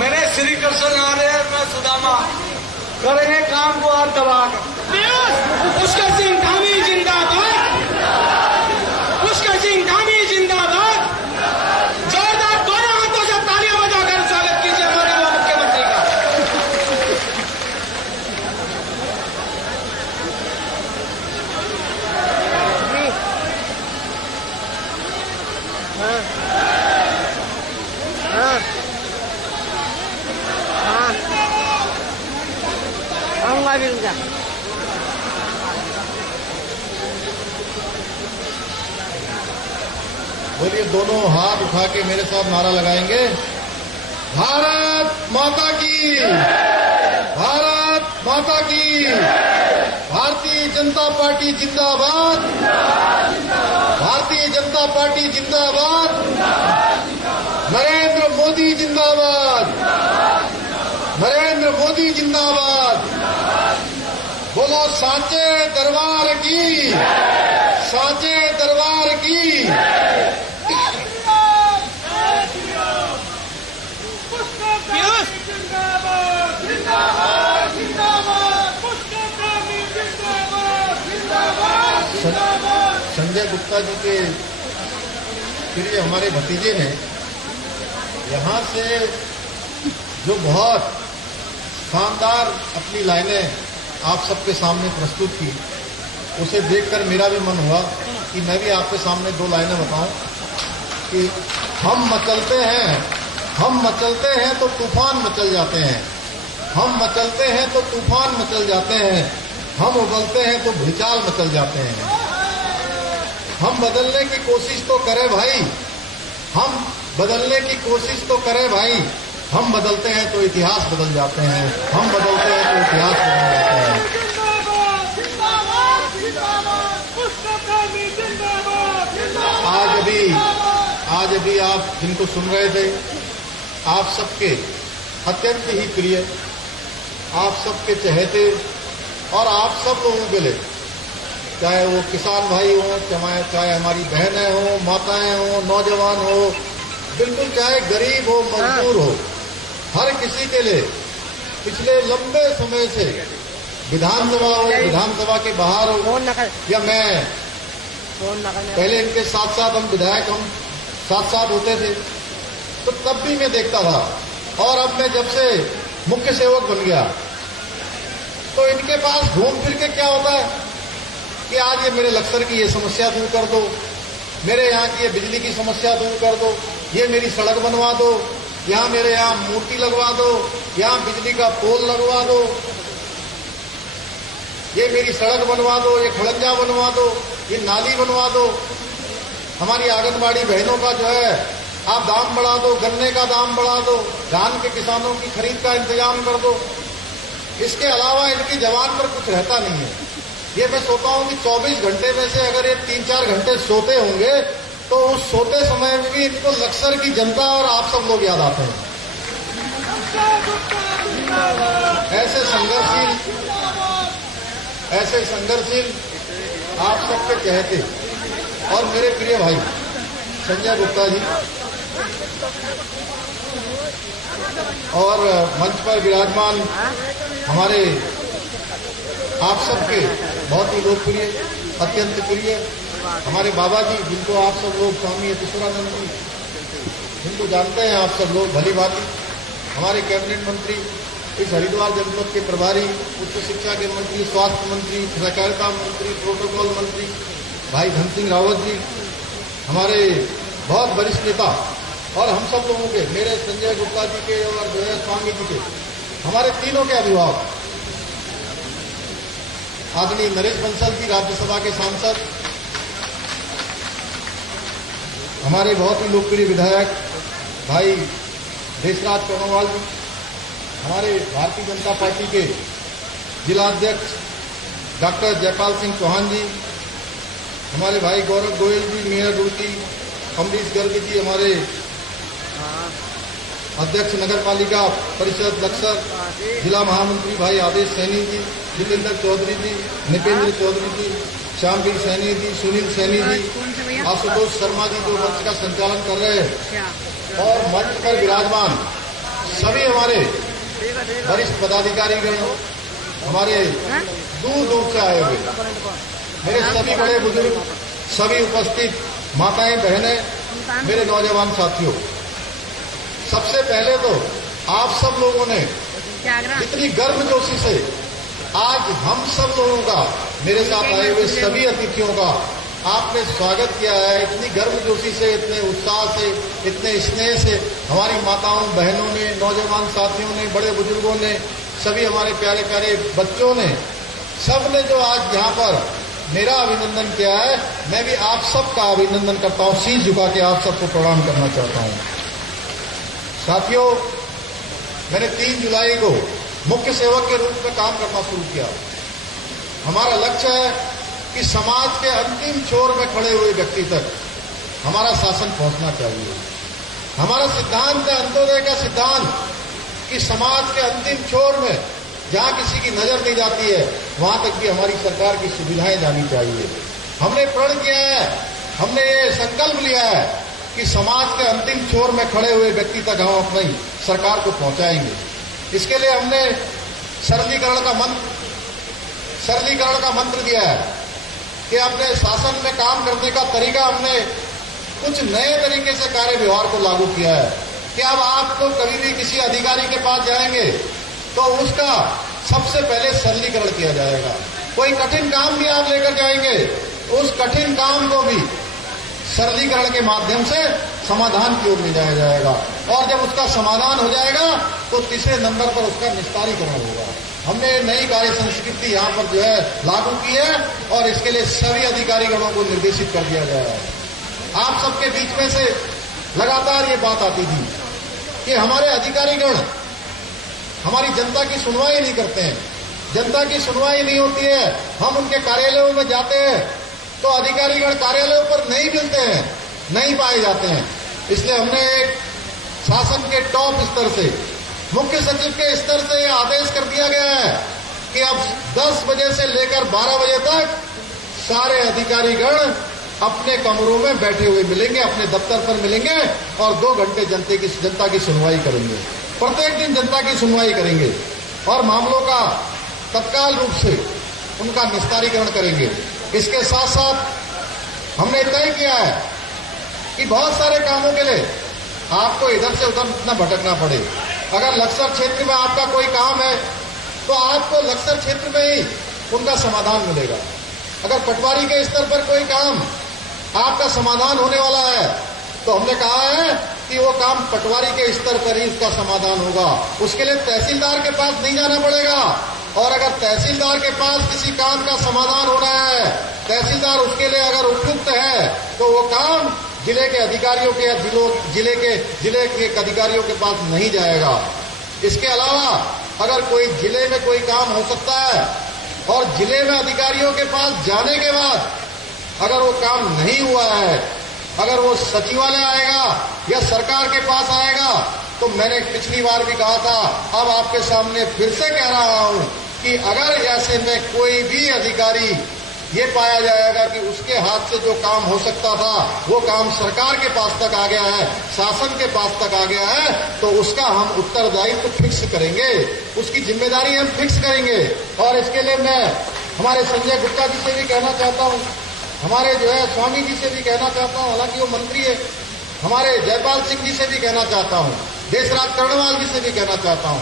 मेरे श्री कृष्ण आ रहे हैं, मैं सुदामा, करेंगे काम को और दबा। पुष्कर सिंह धामी जिंदाबाद, पुष्कर सिंह धामी जिंदाबाद। जोरदार दोनों हाथों से तालियां बजाकर स्वागत कीजिए हमारे मुख्यमंत्री का। बोलिए, दोनों हाथ उठा के मेरे साथ नारा लगाएंगे, भारत माता की, भारत माता की, भारतीय जनता पार्टी जिंदाबाद, भारतीय जनता पार्टी जिंदाबाद, नरेंद्र मोदी जिंदाबाद, नरेंद्र मोदी जिंदाबाद। बोलो सांचे दरबार की, सांचे दरबार की। फिर ये हमारे भतीजे ने यहाँ से जो बहुत शानदार अपनी लाइनें आप सबके सामने प्रस्तुत की, उसे देखकर मेरा भी मन हुआ कि मैं भी आपके सामने दो लाइनें बताऊं कि हम मचलते हैं तो तूफान मचल जाते हैं, हम मचलते हैं तो तूफान मचल जाते हैं, हम उबलते हैं तो भूचाल मचल जाते हैं। हम बदलने की कोशिश तो करें भाई, हम बदलने की कोशिश तो करें भाई, हम बदलते हैं तो इतिहास बदल जाते हैं, हम बदलते हैं तो इतिहास बदल जाते हैं। आज अभी आप जिनको सुन रहे थे, आप सबके अत्यंत ही प्रिय, आप सबके चहेते और आप सब लोगों के लिए, चाहे वो किसान भाई हो, चाहे हमारी बहनें हो, माताएं हो, नौजवान हो, बिल्कुल चाहे गरीब हो, मजदूर हो, हर किसी के लिए पिछले लंबे समय से विधानसभा हो, विधानसभा के बाहर हो, या मैं पहले इनके साथ साथ हम विधायक हम साथ साथ होते थे, तो तब भी मैं देखता था, और अब मैं जब से मुख्य सेवक बन गया तो इनके पास घूम फिर के क्या होता है कि आज ये मेरे लक्सर की ये समस्या दूर कर दो, मेरे यहाँ की ये बिजली की समस्या दूर कर दो, ये मेरी सड़क बनवा दो, यहाँ मेरे यहाँ मूर्ति लगवा दो, यहाँ बिजली का पोल लगवा दो, ये मेरी सड़क बनवा दो, ये खड़ंजा बनवा दो, ये नाली बनवा दो, हमारी आंगनबाड़ी बहनों का जो है आप दाम बढ़ा दो, गन्ने का दाम बढ़ा दो, धान के किसानों की खरीद का इंतजाम कर दो। इसके अलावा इनकी जबान पर कुछ रहता नहीं है। ये मैं सोचता हूं कि 24 घंटे में से अगर ये 3-4 घंटे सोते होंगे तो उस सोते समय में भी इनको लक्सर की जनता और आप सब लोग याद आते हैं। ऐसे संघर्षशील आप सबके चहेते और मेरे प्रिय भाई संजय गुप्ता जी और मंच पर विराजमान हमारे आप सबके बहुत ही लोकप्रिय, अत्यंत प्रिय हमारे बाबा जी, जिनको आप सब लोग स्वामी यतीश्वरानंद जी, जिनको जानते हैं आप सब लोग भली भांति, हमारे कैबिनेट मंत्री, इस हरिद्वार जनपद के प्रभारी, उच्च शिक्षा के मंत्री, स्वास्थ्य मंत्री, सहकारिता मंत्री, प्रोटोकॉल मंत्री भाई धन सिंह रावत जी, हमारे बहुत वरिष्ठ नेता, और हम सब लोगों के, मेरे संजय गुप्ता जी के और जो है स्वामी जी के, हमारे तीनों के अभिभावक, आदरणीय नरेश बंसल जी राज्यसभा के सांसद, हमारे बहुत ही लोकप्रिय विधायक भाई देशराज चौनवाल जी, हमारे भारतीय जनता पार्टी के जिला अध्यक्ष डॉक्टर जयपाल सिंह चौहान जी, हमारे भाई गौरव गोयल जी, मेयर रुड़की अमरीश गर्ग जी, हमारे अध्यक्ष नगर पालिका परिषद लक्सर, जिला महामंत्री भाई आदेश सैनी जी, जितेंद्र चौधरी जी, निपेंद्र चौधरी जी, श्यामवीर सैनी जी, सुनील सैनी जी, आशुतोष शर्मा जी जो मंच का संचालन कर रहे हैं, और मंच पर विराजमान सभी हमारे वरिष्ठ पदाधिकारीगण, हमारे दूर दूर से आए हुए मेरे सभी बड़े बुजुर्ग, सभी उपस्थित माताएं बहनें, मेरे नौजवान साथियों, सबसे पहले तो आप सब लोगों ने इतनी गर्मजोशी से आज हम सब लोगों का, मेरे साथ आए हुए सभी अतिथियों का आपने स्वागत किया है, इतनी गर्मजोशी से, इतने उत्साह से, इतने स्नेह से हमारी माताओं बहनों ने, नौजवान साथियों ने, बड़े बुजुर्गों ने, सभी हमारे प्यारे प्यारे बच्चों ने, सब ने जो आज यहाँ पर मेरा अभिनंदन किया है, मैं भी आप सबका अभिनंदन करता हूँ, शीश झुका के आप सबको प्रणाम करना चाहता हूँ। साथियों, मैंने 3 जुलाई को मुख्य सेवक के रूप में काम करना शुरू किया। हमारा लक्ष्य है कि समाज के अंतिम छोर में खड़े हुए व्यक्ति तक हमारा शासन पहुंचना चाहिए। हमारा सिद्धांत है, अंत्योदय का सिद्धांत, कि समाज के अंतिम छोर में जहां किसी की नजर नहीं जाती है वहां तक भी हमारी सरकार की सुविधाएं जानी चाहिए। हमने प्रण किया है, हमने ये संकल्प लिया है कि समाज के अंतिम छोर में खड़े हुए व्यक्ति तक हम अपनी सरकार को पहुंचाएंगे। इसके लिए हमने सरलीकरण का मंत्र दिया है कि अपने शासन में काम करने का तरीका हमने कुछ कुछ नए तरीके से कार्य व्यवहार को लागू किया है कि अब आप तो कभी भी किसी अधिकारी के पास जाएंगे तो उसका सबसे पहले सरलीकरण किया जाएगा। कोई कठिन काम भी आप लेकर जाएंगे उस कठिन काम को भी सरलीकरण के माध्यम से समाधान की ओर ले जाया जाएगा और जब उसका समाधान हो जाएगा तो तीसरे नंबर पर उसका निस्तारीकरण होगा। हमने नई कार्य संस्कृति यहाँ पर जो है लागू की है और इसके लिए सभी अधिकारीगणों को निर्देशित कर दिया गया है। आप सबके बीच में से लगातार ये बात आती थी कि हमारे अधिकारीगण हमारी जनता की सुनवाई नहीं करते हैं, जनता की सुनवाई नहीं होती है। हम उनके कार्यालयों में जाते हैं तो अधिकारीगण कार्यालयों पर नहीं मिलते हैं, नहीं पाए जाते हैं। इसलिए हमने एक शासन के टॉप स्तर से, मुख्य सचिव के स्तर से यह आदेश कर दिया गया है कि अब 10 बजे से लेकर 12 बजे तक सारे अधिकारीगण अपने कमरों में बैठे हुए मिलेंगे, अपने दफ्तर पर मिलेंगे और 2 घंटे जनता की सुनवाई करेंगे। प्रत्येक दिन जनता की सुनवाई करेंगे और मामलों का तत्काल रूप से उनका निस्तारीकरण करेंगे। इसके साथ साथ हमने तय किया है कि बहुत सारे कामों के लिए आपको इधर से उधर न भटकना पड़े। अगर लक्सर क्षेत्र में आपका कोई काम है तो आपको लक्सर क्षेत्र में ही उनका समाधान मिलेगा। अगर पटवारी के स्तर पर कोई काम आपका समाधान होने वाला है तो हमने कहा है कि वो काम पटवारी के स्तर पर ही उसका समाधान होगा। उसके लिए तहसीलदार के पास नहीं जाना पड़ेगा और अगर तहसीलदार के पास किसी काम का समाधान हो रहा है, तहसीलदार उसके लिए अगर उपयुक्त है तो वो काम जिले के अधिकारियों के या जिले के अधिकारियों के पास नहीं जाएगा। इसके अलावा अगर कोई जिले में कोई काम हो सकता है और जिले में अधिकारियों के पास जाने के बाद अगर वो काम नहीं हुआ है, अगर वो सचिवालय आएगा या सरकार के पास आएगा तो मैंने पिछली बार भी कहा था, अब आपके सामने फिर से कह रहा हूं कि अगर ऐसे में कोई भी अधिकारी ये पाया जाएगा कि उसके हाथ से जो काम हो सकता था वो काम सरकार के पास तक आ गया है, शासन के पास तक आ गया है, तो उसका हम उत्तरदायित्व फिक्स करेंगे, उसकी जिम्मेदारी हम फिक्स करेंगे। और इसके लिए मैं हमारे संजय गुप्ता जी से भी कहना चाहता हूं, हमारे जो है स्वामी जी से भी कहना चाहता हूं, हालांकि वो मंत्री है, हमारे जयपाल सिंह जी से भी कहना चाहता हूं, देशराज कर्णवाल जी से भी कहना चाहता हूं,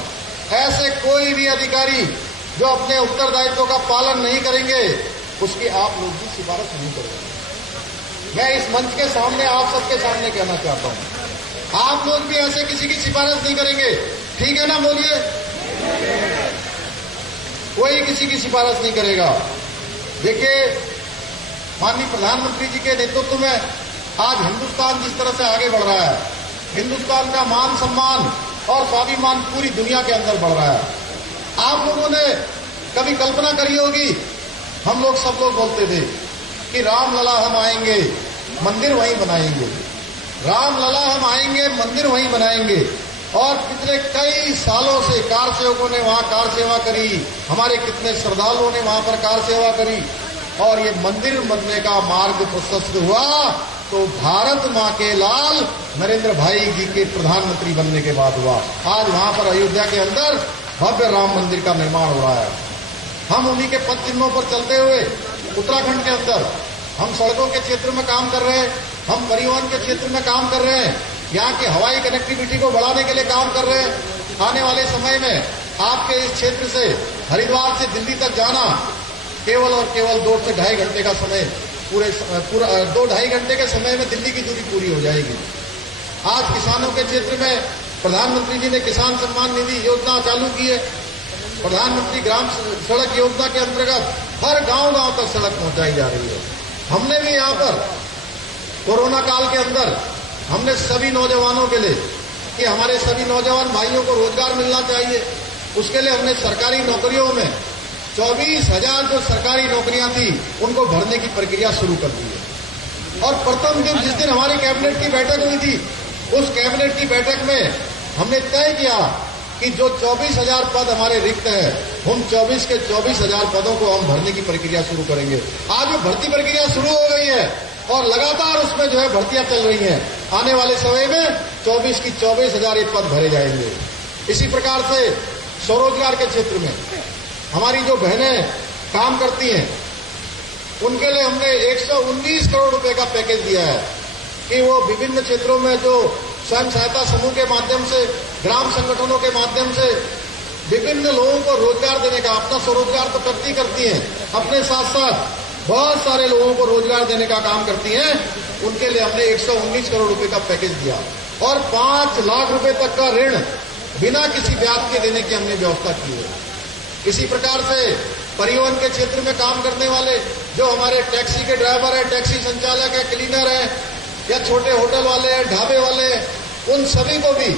ऐसे कोई भी अधिकारी जो अपने उत्तरदायित्व का पालन नहीं करेंगे उसकी आप लोग भी सिफारिश नहीं करेंगे। मैं इस मंच के सामने आप सबके सामने कहना चाहता हूं, आप लोग भी ऐसे किसी की सिफारिश नहीं करेंगे, ठीक है ना? बोलिए, कोई किसी की सिफारिश नहीं करेगा। देखिए, माननीय प्रधानमंत्री जी के नेतृत्व में आज हिंदुस्तान जिस तरह से आगे बढ़ रहा है, हिंदुस्तान का मान सम्मान और स्वाभिमान पूरी दुनिया के अंदर बढ़ रहा है। आप लोगों ने कभी कल्पना करी होगी, हम लोग सब लोग बोलते थे कि रामलला हम आएंगे मंदिर वहीं बनाएंगे, रामलला हम आएंगे मंदिर वहीं बनाएंगे। और पिछले कई सालों से कार सेवकों ने वहां कार सेवा करी, हमारे कितने श्रद्धालुओं ने वहां पर कार सेवा करी और ये मंदिर बनने का मार्ग प्रशस्त हुआ तो भारत मां के लाल नरेंद्र भाई जी के प्रधानमंत्री बनने के बाद हुआ। आज वहां पर अयोध्या के अंदर भव्य राम मंदिर का निर्माण हो रहा है। हम उन्हीं के पद चिन्हों पर चलते हुए उत्तराखंड के अंदर हम सड़कों के क्षेत्र में काम कर रहे हैं, हम परिवहन के क्षेत्र में काम कर रहे हैं, यहाँ की हवाई कनेक्टिविटी को बढ़ाने के लिए काम कर रहे हैं। आने वाले समय में आपके इस क्षेत्र से हरिद्वार से दिल्ली तक जाना केवल और केवल 2 से ढाई घंटे का समय, पूरा 2-2.5 घंटे के समय में दिल्ली की दूरी पूरी हो जाएगी। आज किसानों के क्षेत्र में प्रधानमंत्री जी ने किसान सम्मान निधि योजना चालू की है। प्रधानमंत्री ग्राम सड़क योजना के अंतर्गत हर गांव-गांव तक सड़क पहुंचाई जा रही है। हमने भी यहां पर कोरोना काल के अंदर हमने सभी नौजवानों के लिए कि हमारे सभी नौजवान भाइयों को रोजगार मिलना चाहिए, उसके लिए हमने सरकारी नौकरियों में 24,000 जो सरकारी नौकरियां थी उनको भरने की प्रक्रिया शुरू कर दी है। और प्रथम दिन जिस दिन हमारी कैबिनेट की बैठक हुई थी, उस कैबिनेट की बैठक में हमने तय किया कि जो 24,000 पद हमारे रिक्त है, उन 24 के 24,000 पदों को हम भरने की प्रक्रिया शुरू करेंगे। आज वो भर्ती प्रक्रिया शुरू हो गई है और लगातार उसमें जो है भर्तियां चल रही हैं। आने वाले समय में 24 की 24,000 पद भरे जाएंगे। इसी प्रकार से स्वरोजगार के क्षेत्र में हमारी जो बहनें काम करती हैं उनके लिए हमने 119 करोड़ रुपए का पैकेज दिया है। कि वो विभिन्न क्षेत्रों में जो स्वयं सहायता समूह के माध्यम से, ग्राम संगठनों के माध्यम से विभिन्न लोगों को रोजगार देने का, अपना स्वरोजगार तो करती हैं, अपने साथ साथ बहुत सारे लोगों को रोजगार देने का काम करती हैं। उनके लिए हमने 119 करोड़ रुपए का पैकेज दिया और 5 लाख रुपए तक का ऋण बिना किसी ब्याज के देने की हमने व्यवस्था की है। इसी प्रकार से परिवहन के क्षेत्र में काम करने वाले जो हमारे टैक्सी के ड्राइवर है, टैक्सी संचालक है, क्लीनर है, या छोटे होटल वाले हैं, ढाबे वाले हैं, उन सभी को भी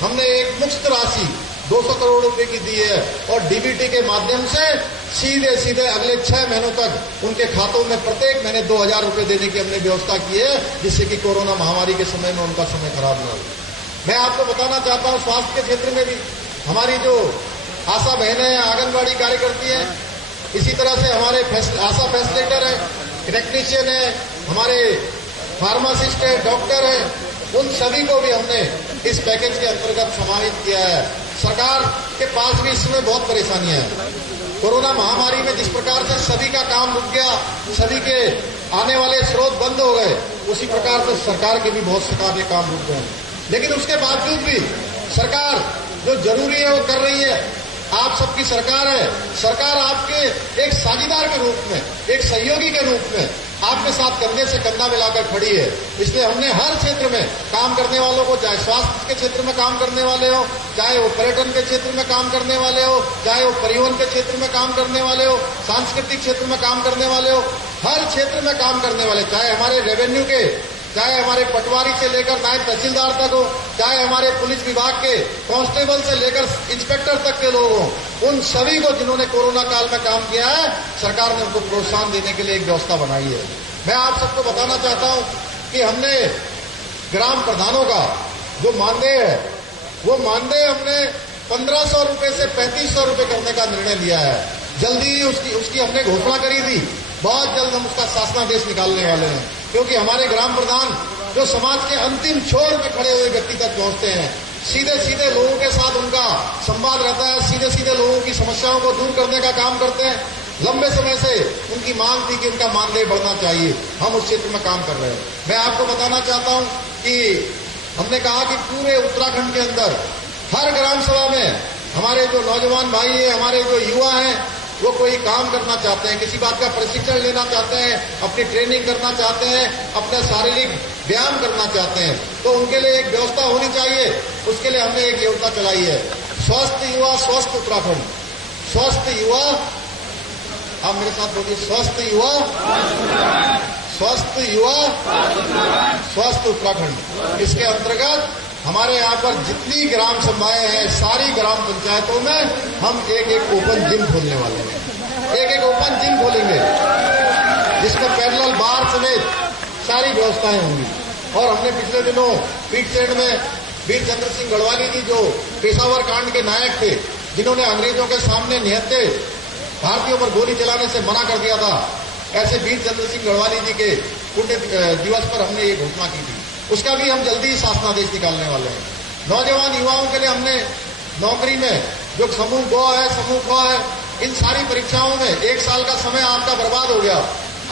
हमने एक मुफ्त राशि 200 करोड़ रुपए की दी है और डीबीटी के माध्यम से सीधे अगले 6 महीनों तक उनके खातों में प्रत्येक महीने 2000 रुपए देने की हमने व्यवस्था की है, जिससे कि कोरोना महामारी के समय में उनका समय खराब न हो। मैं आपको बताना चाहता हूं, स्वास्थ्य के क्षेत्र में भी हमारी जो आशा बहनें हैं, आंगनबाड़ी कार्यकर्ती हैं, इसी तरह से हमारे आशा फैसिलिटेटर है, टेक्नीशियन है, हमारे फार्मासिस्ट है, डॉक्टर है, उन सभी को भी हमने इस पैकेज के अंतर्गत समाहित किया है। सरकार के पास भी इसमें बहुत परेशानियां हैं। कोरोना महामारी में जिस प्रकार से सभी का काम रुक गया, सभी के आने वाले स्रोत बंद हो गए, उसी प्रकार से सरकार के भी बहुत से कार्य काम रुक गए। लेकिन उसके बावजूद भी सरकार जो जरूरी है वो कर रही है। आप सबकी सरकार है, सरकार आपके एक साझीदार के रूप में, एक सहयोगी के रूप में आपके साथ कंधे से कंधा मिलाकर खड़ी है। इसलिए हमने हर क्षेत्र में काम करने वालों को, चाहे स्वास्थ्य के क्षेत्र में काम करने वाले हो, चाहे वो पर्यटन के क्षेत्र में काम करने वाले हो, चाहे वो परिवहन के क्षेत्र में काम करने वाले हो, सांस्कृतिक क्षेत्र में काम करने वाले हो, हर क्षेत्र में काम करने वाले, चाहे हमारे रेवेन्यू के, चाहे हमारे पटवारी से लेकर नायब तहसीलदार तक हो, चाहे हमारे पुलिस विभाग के कांस्टेबल से लेकर इंस्पेक्टर तक के लोग हों, उन सभी को जिन्होंने कोरोना काल में काम किया है, सरकार ने उनको प्रोत्साहन देने के लिए एक व्यवस्था बनाई है। मैं आप सबको बताना चाहता हूं कि हमने ग्राम प्रधानों का जो मानदेय है, वो मानदेय हमने 1500 रुपए से 3500 रुपए करने का निर्णय लिया है। जल्दी ही उसकी हमने घोषणा करी थी, बहुत जल्द हम उसका शासनादेश निकालने वाले हैं, क्योंकि हमारे ग्राम प्रधान जो समाज के अंतिम छोर पे खड़े हुए व्यक्ति तक पहुंचते हैं, सीधे लोगों के साथ उनका संवाद रहता है, सीधे लोगों की समस्याओं को दूर करने का काम करते हैं। लंबे समय से उनकी मांग थी कि उनका मानदेय बढ़ना चाहिए, हम उस क्षेत्र में काम कर रहे हैं। मैं आपको बताना चाहता हूं कि हमने कहा कि पूरे उत्तराखंड के अंदर हर ग्राम सभा में हमारे जो नौजवान भाई हैं, हमारे जो युवा हैं, वो कोई काम करना चाहते हैं, किसी बात का प्रशिक्षण लेना चाहते हैं, अपनी ट्रेनिंग करना चाहते हैं, अपना शारीरिक व्यायाम करना चाहते हैं, तो उनके लिए एक व्यवस्था होनी चाहिए। उसके लिए हमने एक योजना चलाई है, स्वस्थ युवा स्वस्थ उत्तराखंड। स्वस्थ युवा, आप मेरे साथ बोलिए, स्वस्थ युवा स्वस्थ उत्तराखंड। इसके अंतर्गत हमारे यहाँ पर जितनी ग्राम सभाएं हैं, सारी ग्राम पंचायतों में हम एक ओपन जिम खोलने वाले हैं। एक ओपन जिम खोलेंगे जिसमें पैरेलल बार समेत सारी व्यवस्थाएं होंगी। और हमने पिछले दिनों पीटसेन में वीर चंद्र सिंह गढ़वाली जी, जो पेशावर कांड के नायक थे, जिन्होंने अंग्रेजों के सामने निहत्थे भारतीयों पर गोली चलाने से मना कर दिया था, ऐसे वीर चंद्र सिंह गढ़वाली जी के पुण्य दिवस पर हमने ये घोषणा की थी। उसका भी हम जल्दी ही शासनादेश निकालने वाले हैं। नौजवान युवाओं के लिए हमने नौकरी में जो समूह ग है, समूह ख है, इन सारी परीक्षाओं में 1 साल का समय आपका बर्बाद हो गया।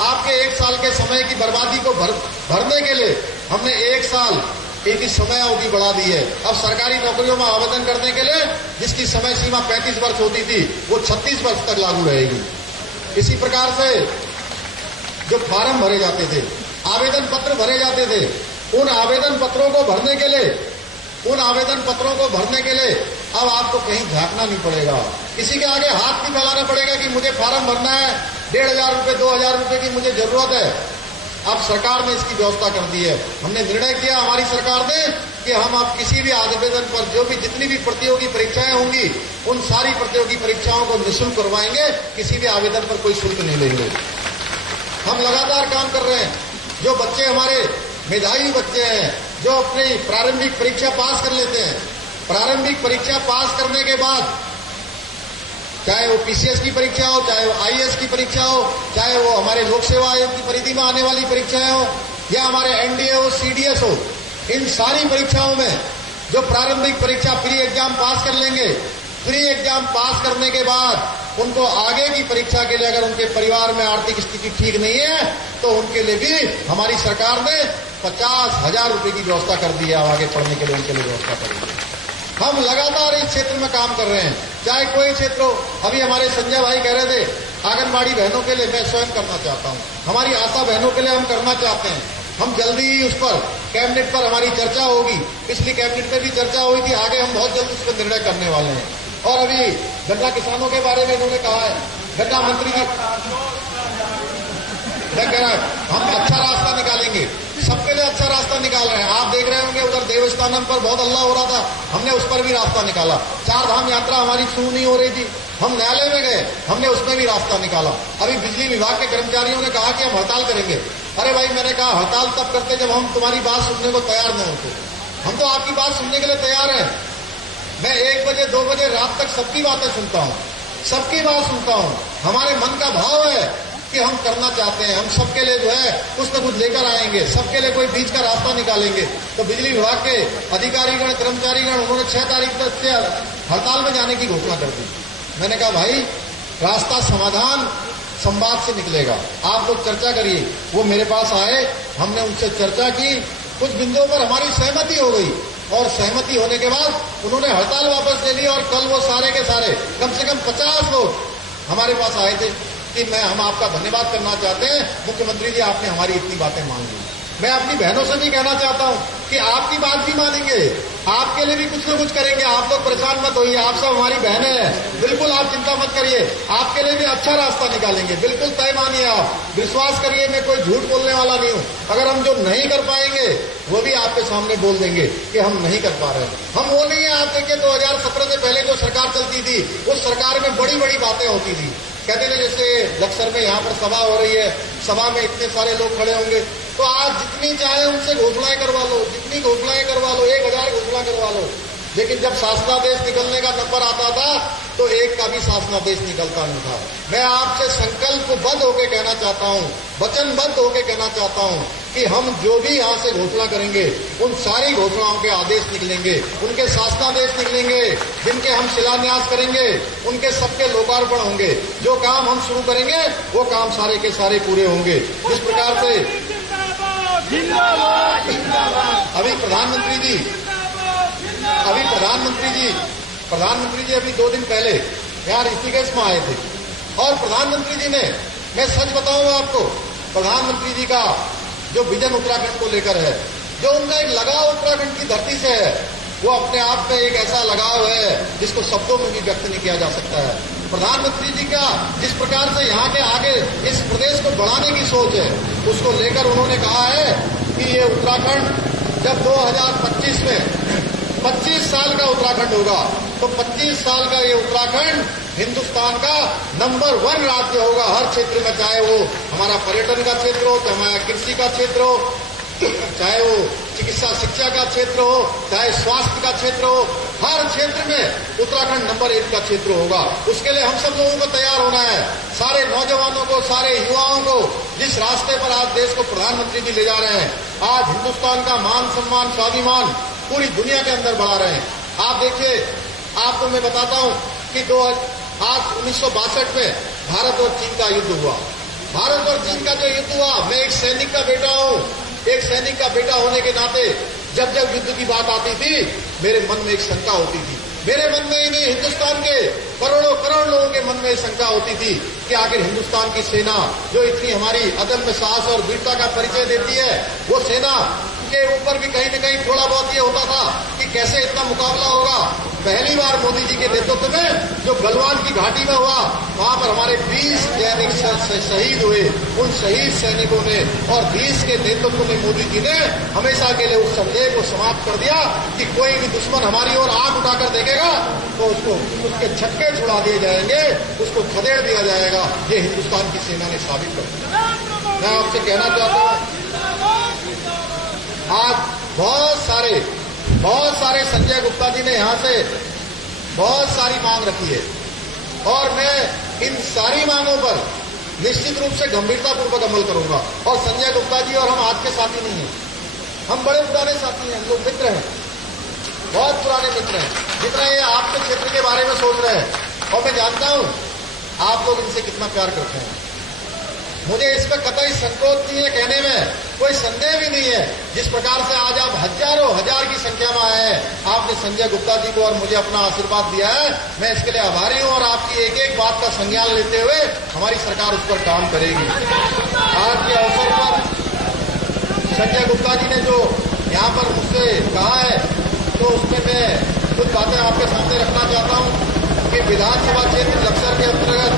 आपके 1 साल के समय की बर्बादी को भरने के लिए हमने 1 साल की समय अवधि बढ़ा दी है। अब सरकारी नौकरियों में आवेदन करने के लिए जिसकी समय सीमा 35 वर्ष होती थी, वो 36 वर्ष तक लागू रहेगी। इसी प्रकार से जो फार्म भरे जाते थे, आवेदन पत्र भरे जाते थे, उन आवेदन पत्रों को भरने के लिए अब आपको कहीं झांकना नहीं पड़ेगा, किसी के आगे हाथ नहीं फैलाना पड़ेगा कि मुझे फार्म भरना है, 1500 रुपए 2000 रुपए की मुझे जरूरत है। अब सरकार ने इसकी व्यवस्था कर दी है। हमने निर्णय किया, हमारी सरकार ने, कि हम अब किसी भी आवेदन पर जो भी जितनी भी प्रतियोगी परीक्षाएं होंगी, उन सारी प्रतियोगी परीक्षाओं को निःशुल्क करवाएंगे, किसी भी आवेदन पर कोई शुल्क नहीं लेंगे। हम लगातार काम कर रहे हैं। जो बच्चे हमारे मेधावी बच्चे हैं, जो अपनी प्रारंभिक परीक्षा पास कर लेते हैं, प्रारंभिक परीक्षा पास करने के बाद चाहे वो पीसीएस की परीक्षा हो, चाहे वो आईएएस की परीक्षा हो, चाहे वो हमारे लोक सेवा आयोग की परिधि में आने वाली परीक्षाएं हो, या हमारे एनडीए हो, सीडीएस हो, इन सारी परीक्षाओं में जो प्रारंभिक परीक्षा प्री एग्जाम पास कर लेंगे, प्री एग्जाम पास करने के बाद उनको आगे की परीक्षा के लिए अगर उनके परिवार में आर्थिक स्थिति ठीक नहीं है तो उनके लिए भी हमारी सरकार ने 50,000 रुपए की व्यवस्था कर दी है। आगे पढ़ने के लिए उनके लिए व्यवस्था करेंगे। हम लगातार इस क्षेत्र में काम कर रहे हैं, चाहे कोई क्षेत्र हो। अभी हमारे संजय भाई कह रहे थे आंगनबाड़ी बहनों के लिए मैं स्वयं करना चाहता हूं, हमारी आशा बहनों के लिए हम करना चाहते हैं। हम जल्दी ही उस पर कैबिनेट पर हमारी चर्चा होगी। पिछली कैबिनेट में भी चर्चा हुई थी, आगे हम बहुत जल्द उस पर निर्णय करने वाले हैं। और अभी गन्ना किसानों के बारे में इन्होंने कहा है, गन्ना मंत्री जी मैं कह रहा हम अच्छा रास्ता निकालेंगे, सबके लिए अच्छा रास्ता निकाल रहे हैं। आप देख रहे होंगे उधर देवस्थानम पर बहुत हल्ला हो रहा था, हमने उस पर भी रास्ता निकाला। 4 धाम यात्रा हमारी शुरू नहीं हो रही थी, हम न्यायालय में गए, हमने उसमें भी रास्ता निकाला। अभी बिजली विभाग के कर्मचारियों ने कहा कि हम हड़ताल करेंगे। अरे भाई मैंने कहा हड़ताल तब करते जब हम तुम्हारी बात सुनने को तैयार न होते। हम तो आपकी बात सुनने के लिए तैयार हैं। मैं 1 बजे 2 बजे रात तक सबकी बातें सुनता हूं, सबकी बात सुनता हूं। हमारे मन का भाव है कि हम करना चाहते हैं, हम सबके लिए जो है कुछ न कुछ लेकर आएंगे, सबके लिए कोई बीच का रास्ता निकालेंगे। तो बिजली विभाग के अधिकारीगण कर्मचारीगण उन्होंने 6 तारीख तक से हड़ताल में जाने की घोषणा कर दी। मैंने कहा भाई रास्ता समाधान संवाद से निकलेगा, आप लोग चर्चा करिए। वो मेरे पास आए, हमने उनसे चर्चा की, कुछ बिंदुओं पर हमारी सहमति हो गई और सहमति होने के बाद उन्होंने हड़ताल वापस ले ली। और कल वो सारे के सारे कम से कम 50 लोग हमारे पास आए थे कि हम आपका धन्यवाद करना चाहते हैं मुख्यमंत्री जी, आपने हमारी इतनी बातें मान ली। मैं अपनी बहनों से भी कहना चाहता हूं कि आपकी बात भी मानेंगे, आपके लिए भी कुछ न कुछ करेंगे। आप लोग परेशान मत होइए, आप सब हमारी बहनें हैं, बिल्कुल आप चिंता मत करिए, आपके लिए भी अच्छा रास्ता निकालेंगे। बिल्कुल तय मानिए, आप विश्वास करिए, मैं कोई झूठ बोलने वाला नहीं हूं। अगर हम जो नहीं कर पाएंगे वो भी आपके सामने बोल देंगे कि हम नहीं कर पा रहे। हम वो नहीं है, आप देखिए 2017 से पहले जो सरकार चलती थी उस सरकार में बड़ी बड़ी बातें होती थी। कहते थे जैसे लक्सर में यहाँ पर सभा हो रही है, सभा में इतने सारे लोग खड़े होंगे, तो आज जितनी चाहे उनसे घोषणाएं करवा लो, जितनी घोषणाएं करवा लो, 1000 घोषणा करवा लो। लेकिन जब शासनादेश निकलने का नंबर आता था तो एक का भी शासनादेश निकलता नहीं था। मैं आपसे संकल्पबद्ध होकर कहना चाहता हूं, वचनबद्ध होकर कहना चाहता हूं कि हम जो भी यहां से घोषणा करेंगे उन सारी घोषणाओं के आदेश निकलेंगे, उनके शासनादेश निकलेंगे, जिनके हम शिलान्यास करेंगे उनके सबके लोकार्पण होंगे। जो काम हम शुरू करेंगे वो काम सारे के सारे पूरे होंगे। जिस प्रकार से अभी प्रधानमंत्री जी अभी 2 दिन पहले यहाँ ऋषिकेश में आए थे और प्रधानमंत्री जी ने, मैं सच बताऊंगा आपको, प्रधानमंत्री जी का जो विजन उत्तराखंड को लेकर है, जो उनका एक लगाव उत्तराखंड की धरती से है, वो अपने आप में एक ऐसा लगाव है जिसको शब्दों में भी व्यक्त नहीं किया जा सकता है। प्रधानमंत्री जी का जिस प्रकार से यहाँ के आगे इस प्रदेश को बढ़ाने की सोच है, उसको लेकर उन्होंने कहा है कि ये उत्तराखंड जब 2025 में 25 साल का उत्तराखंड होगा तो 25 साल का ये उत्तराखंड हिंदुस्तान का नंबर 1 राज्य होगा हर क्षेत्र में, चाहे वो हमारा पर्यटन का क्षेत्र हो, चाहे हमारा कृषि का क्षेत्र हो, चाहे वो चिकित्सा शिक्षा का क्षेत्र हो, चाहे स्वास्थ्य का क्षेत्र हो, हर क्षेत्र में उत्तराखंड नंबर 1 का क्षेत्र होगा। उसके लिए हम सब लोगों को तैयार होना है, सारे नौजवानों को, सारे युवाओं को। जिस रास्ते पर आज देश को प्रधानमंत्री जी ले जा रहे हैं, आज हिंदुस्तान का मान सम्मान स्वाभिमान पूरी दुनिया के अंदर बढ़ा रहे हैं। आप देखिए, आपको मैं बताता हूं कि आज 1962 में भारत और चीन का युद्ध हुआ। भारत और चीन का जो युद्ध हुआ, मैं एक सैनिक का बेटा हूं, एक सैनिक का बेटा होने के नाते जब जब युद्ध की बात आती थी मेरे मन में एक शंका होती थी। मेरे मन में ही नहीं, हिंदुस्तान के करोड़ों करोड़ लोगों के मन में शंका होती थी कि आखिर हिंदुस्तान की सेना जो इतनी हमारी अदम्य साहस और वीरता का परिचय देती है, वो सेना के ऊपर भी कहीं न कहीं थोड़ा बहुत ये होता था कि कैसे इतना मुकाबला होगा। पहली बार मोदी जी के नेतृत्व में जो गलवान की घाटी में हुआ, वहां पर हमारे 20 सैनिक शहीद हुए। उन शहीद सैनिकों ने और देश के नेतृत्व में मोदी जी ने हमेशा के लिए उस संदेह को समाप्त कर दिया कि कोई भी दुश्मन हमारी ओर आंख उठाकर देखेगा तो उसके छक्के छुड़ा दिए जाएंगे, उसको खदेड़ दिया जाएगा। ये हिंदुस्तान की सेना ने साबित कर दिया। मैं आपसे कहना चाहता हूं, आज बहुत सारे संजय गुप्ता जी ने यहां से बहुत सारी मांग रखी है और मैं इन सारी मांगों पर निश्चित रूप से गंभीरतापूर्वक अमल करूंगा। और संजय गुप्ता जी और हम आज के साथी नहीं हैं, हम बड़े पुराने साथी हैं, लोग मित्र हैं, बहुत पुराने मित्र हैं, जितना ये आपके क्षेत्र के बारे में सोच रहे हैं। और मैं जानता हूं आप लोग इनसे कितना प्यार करते हैं। मुझे इस पर कतई संकोच नहीं है कहने में, कोई संदेह भी नहीं है। जिस प्रकार से आज आप हजारों हजार की संख्या में आए हैं, आपने संजय गुप्ता जी को और मुझे अपना आशीर्वाद दिया है, मैं इसके लिए आभारी हूं और आपकी एक एक बात का संज्ञान लेते हुए हमारी सरकार उस पर काम करेगी। आज के अवसर पर संजय गुप्ता जी ने जो यहाँ पर मुझसे कहा है, तो उसमें मैं कुछ बातें आपके सामने रखना चाहता हूँ कि विधानसभा क्षेत्र लक्सर के अंतर्गत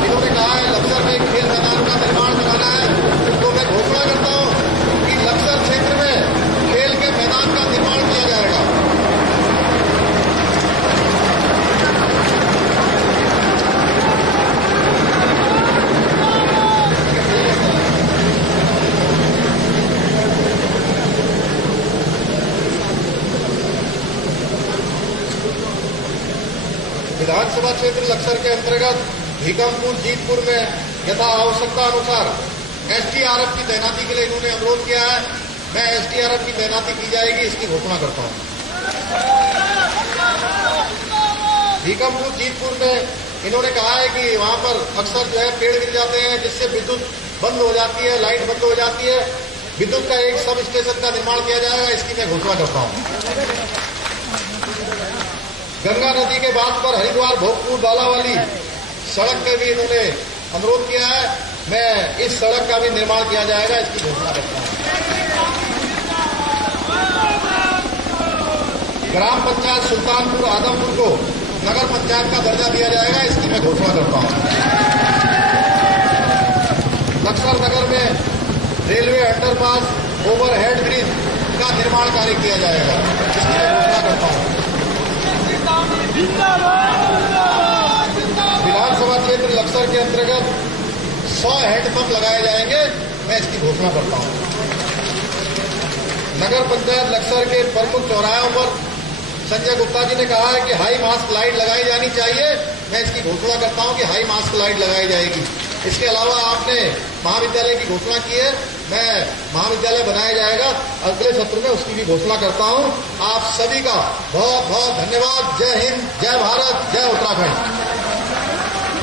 इन्होंने कहा है लक्सर में खेल मैदान का निर्माण कराना है, तो मैं घोषणा करता हूं कि लक्सर क्षेत्र में खेल के मैदान का निर्माण किया जाएगा। विधानसभा क्षेत्र लक्सर के अंतर्गत भीकमपुर जीतपुर में यथा आवश्यकता अनुसार एसडीआरएफ की तैनाती के लिए इन्होंने अनुरोध किया है। मैं एसडीआरएफ की तैनाती की जाएगी इसकी घोषणा करता हूं। भीकमपुर जीतपुर में इन्होंने कहा है कि वहां पर अक्सर जो है पेड़ गिर जाते हैं, जिससे विद्युत बंद हो जाती है, लाइट बंद हो जाती है। विद्युत का एक सब स्टेशन का निर्माण किया जाएगा, इसकी मैं घोषणा करता हूं। गंगा नदी के बांध पर हरिद्वार भोगपुर बालावाली सड़क पे भी इन्होंने अनुरोध किया है, मैं इस सड़क का भी निर्माण किया जाएगा, इसकी घोषणा करता हूं। ग्राम पंचायत सुल्तानपुर आदमपुर को नगर पंचायत का दर्जा दिया जाएगा, इसकी मैं घोषणा करता हूं। लक्सर नगर में रेलवे अंडरपास ओवरहेड ब्रिज का निर्माण कार्य किया जाएगा, इसकी मैं घोषणा करता हूं। विधानसभा क्षेत्र लक्सर के अंतर्गत 100 हैंडपंप लगाए जाएंगे, मैं इसकी घोषणा करता हूं। नगर पंचायत लक्सर के प्रमुख चौराहों पर संजय गुप्ता जी ने कहा है कि हाई मास्क लाइट लगाई जानी चाहिए, मैं इसकी घोषणा करता हूं कि हाई मास्क लाइट लगाई जाएगी। इसके अलावा आपने महाविद्यालय की घोषणा की है, मैं महाविद्यालय बनाया जाएगा अगले सत्र में, उसकी भी घोषणा करता हूं। आप सभी का बहुत बहुत धन्यवाद। जय हिंद, जय भारत, जय उत्तराखंड।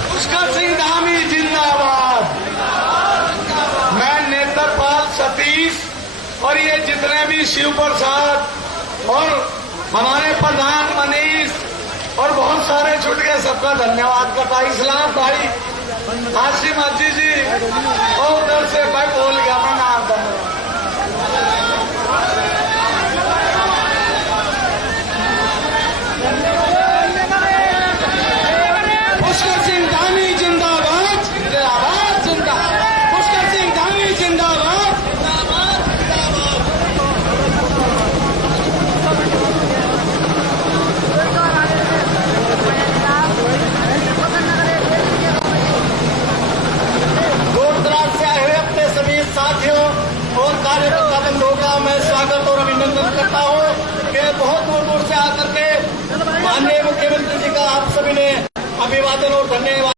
पुष्कर सिंह धामी जिंदाबाद। मैं नेत्रपाल सतीश और ये जितने भी शिव प्रसाद और हमारे प्रधान मनीष और बहुत सारे छुट गए, सबका धन्यवाद करता। इस्लाम भाई हाशिम अजी जी और उधर से भाई बोल गया मैं नाम। धन्यवाद। पुष्कर सिंह धामी जिंदाबाद, जिंदाबाद, जिंदाबाद। पुष्कर सिंह धामी जिंदाबाद, जिंदाबाद, जिंदाबाद। दूर दराज से आए हुए अपने सभी साथियों और कार्यकर्ता बंधुओं का मैं स्वागत और अभिनंदन करता हूं कि बहुत दूर दूर से आकर के माननीय मुख्यमंत्री जी का आप सभी ने अभिवादन और धन्यवाद।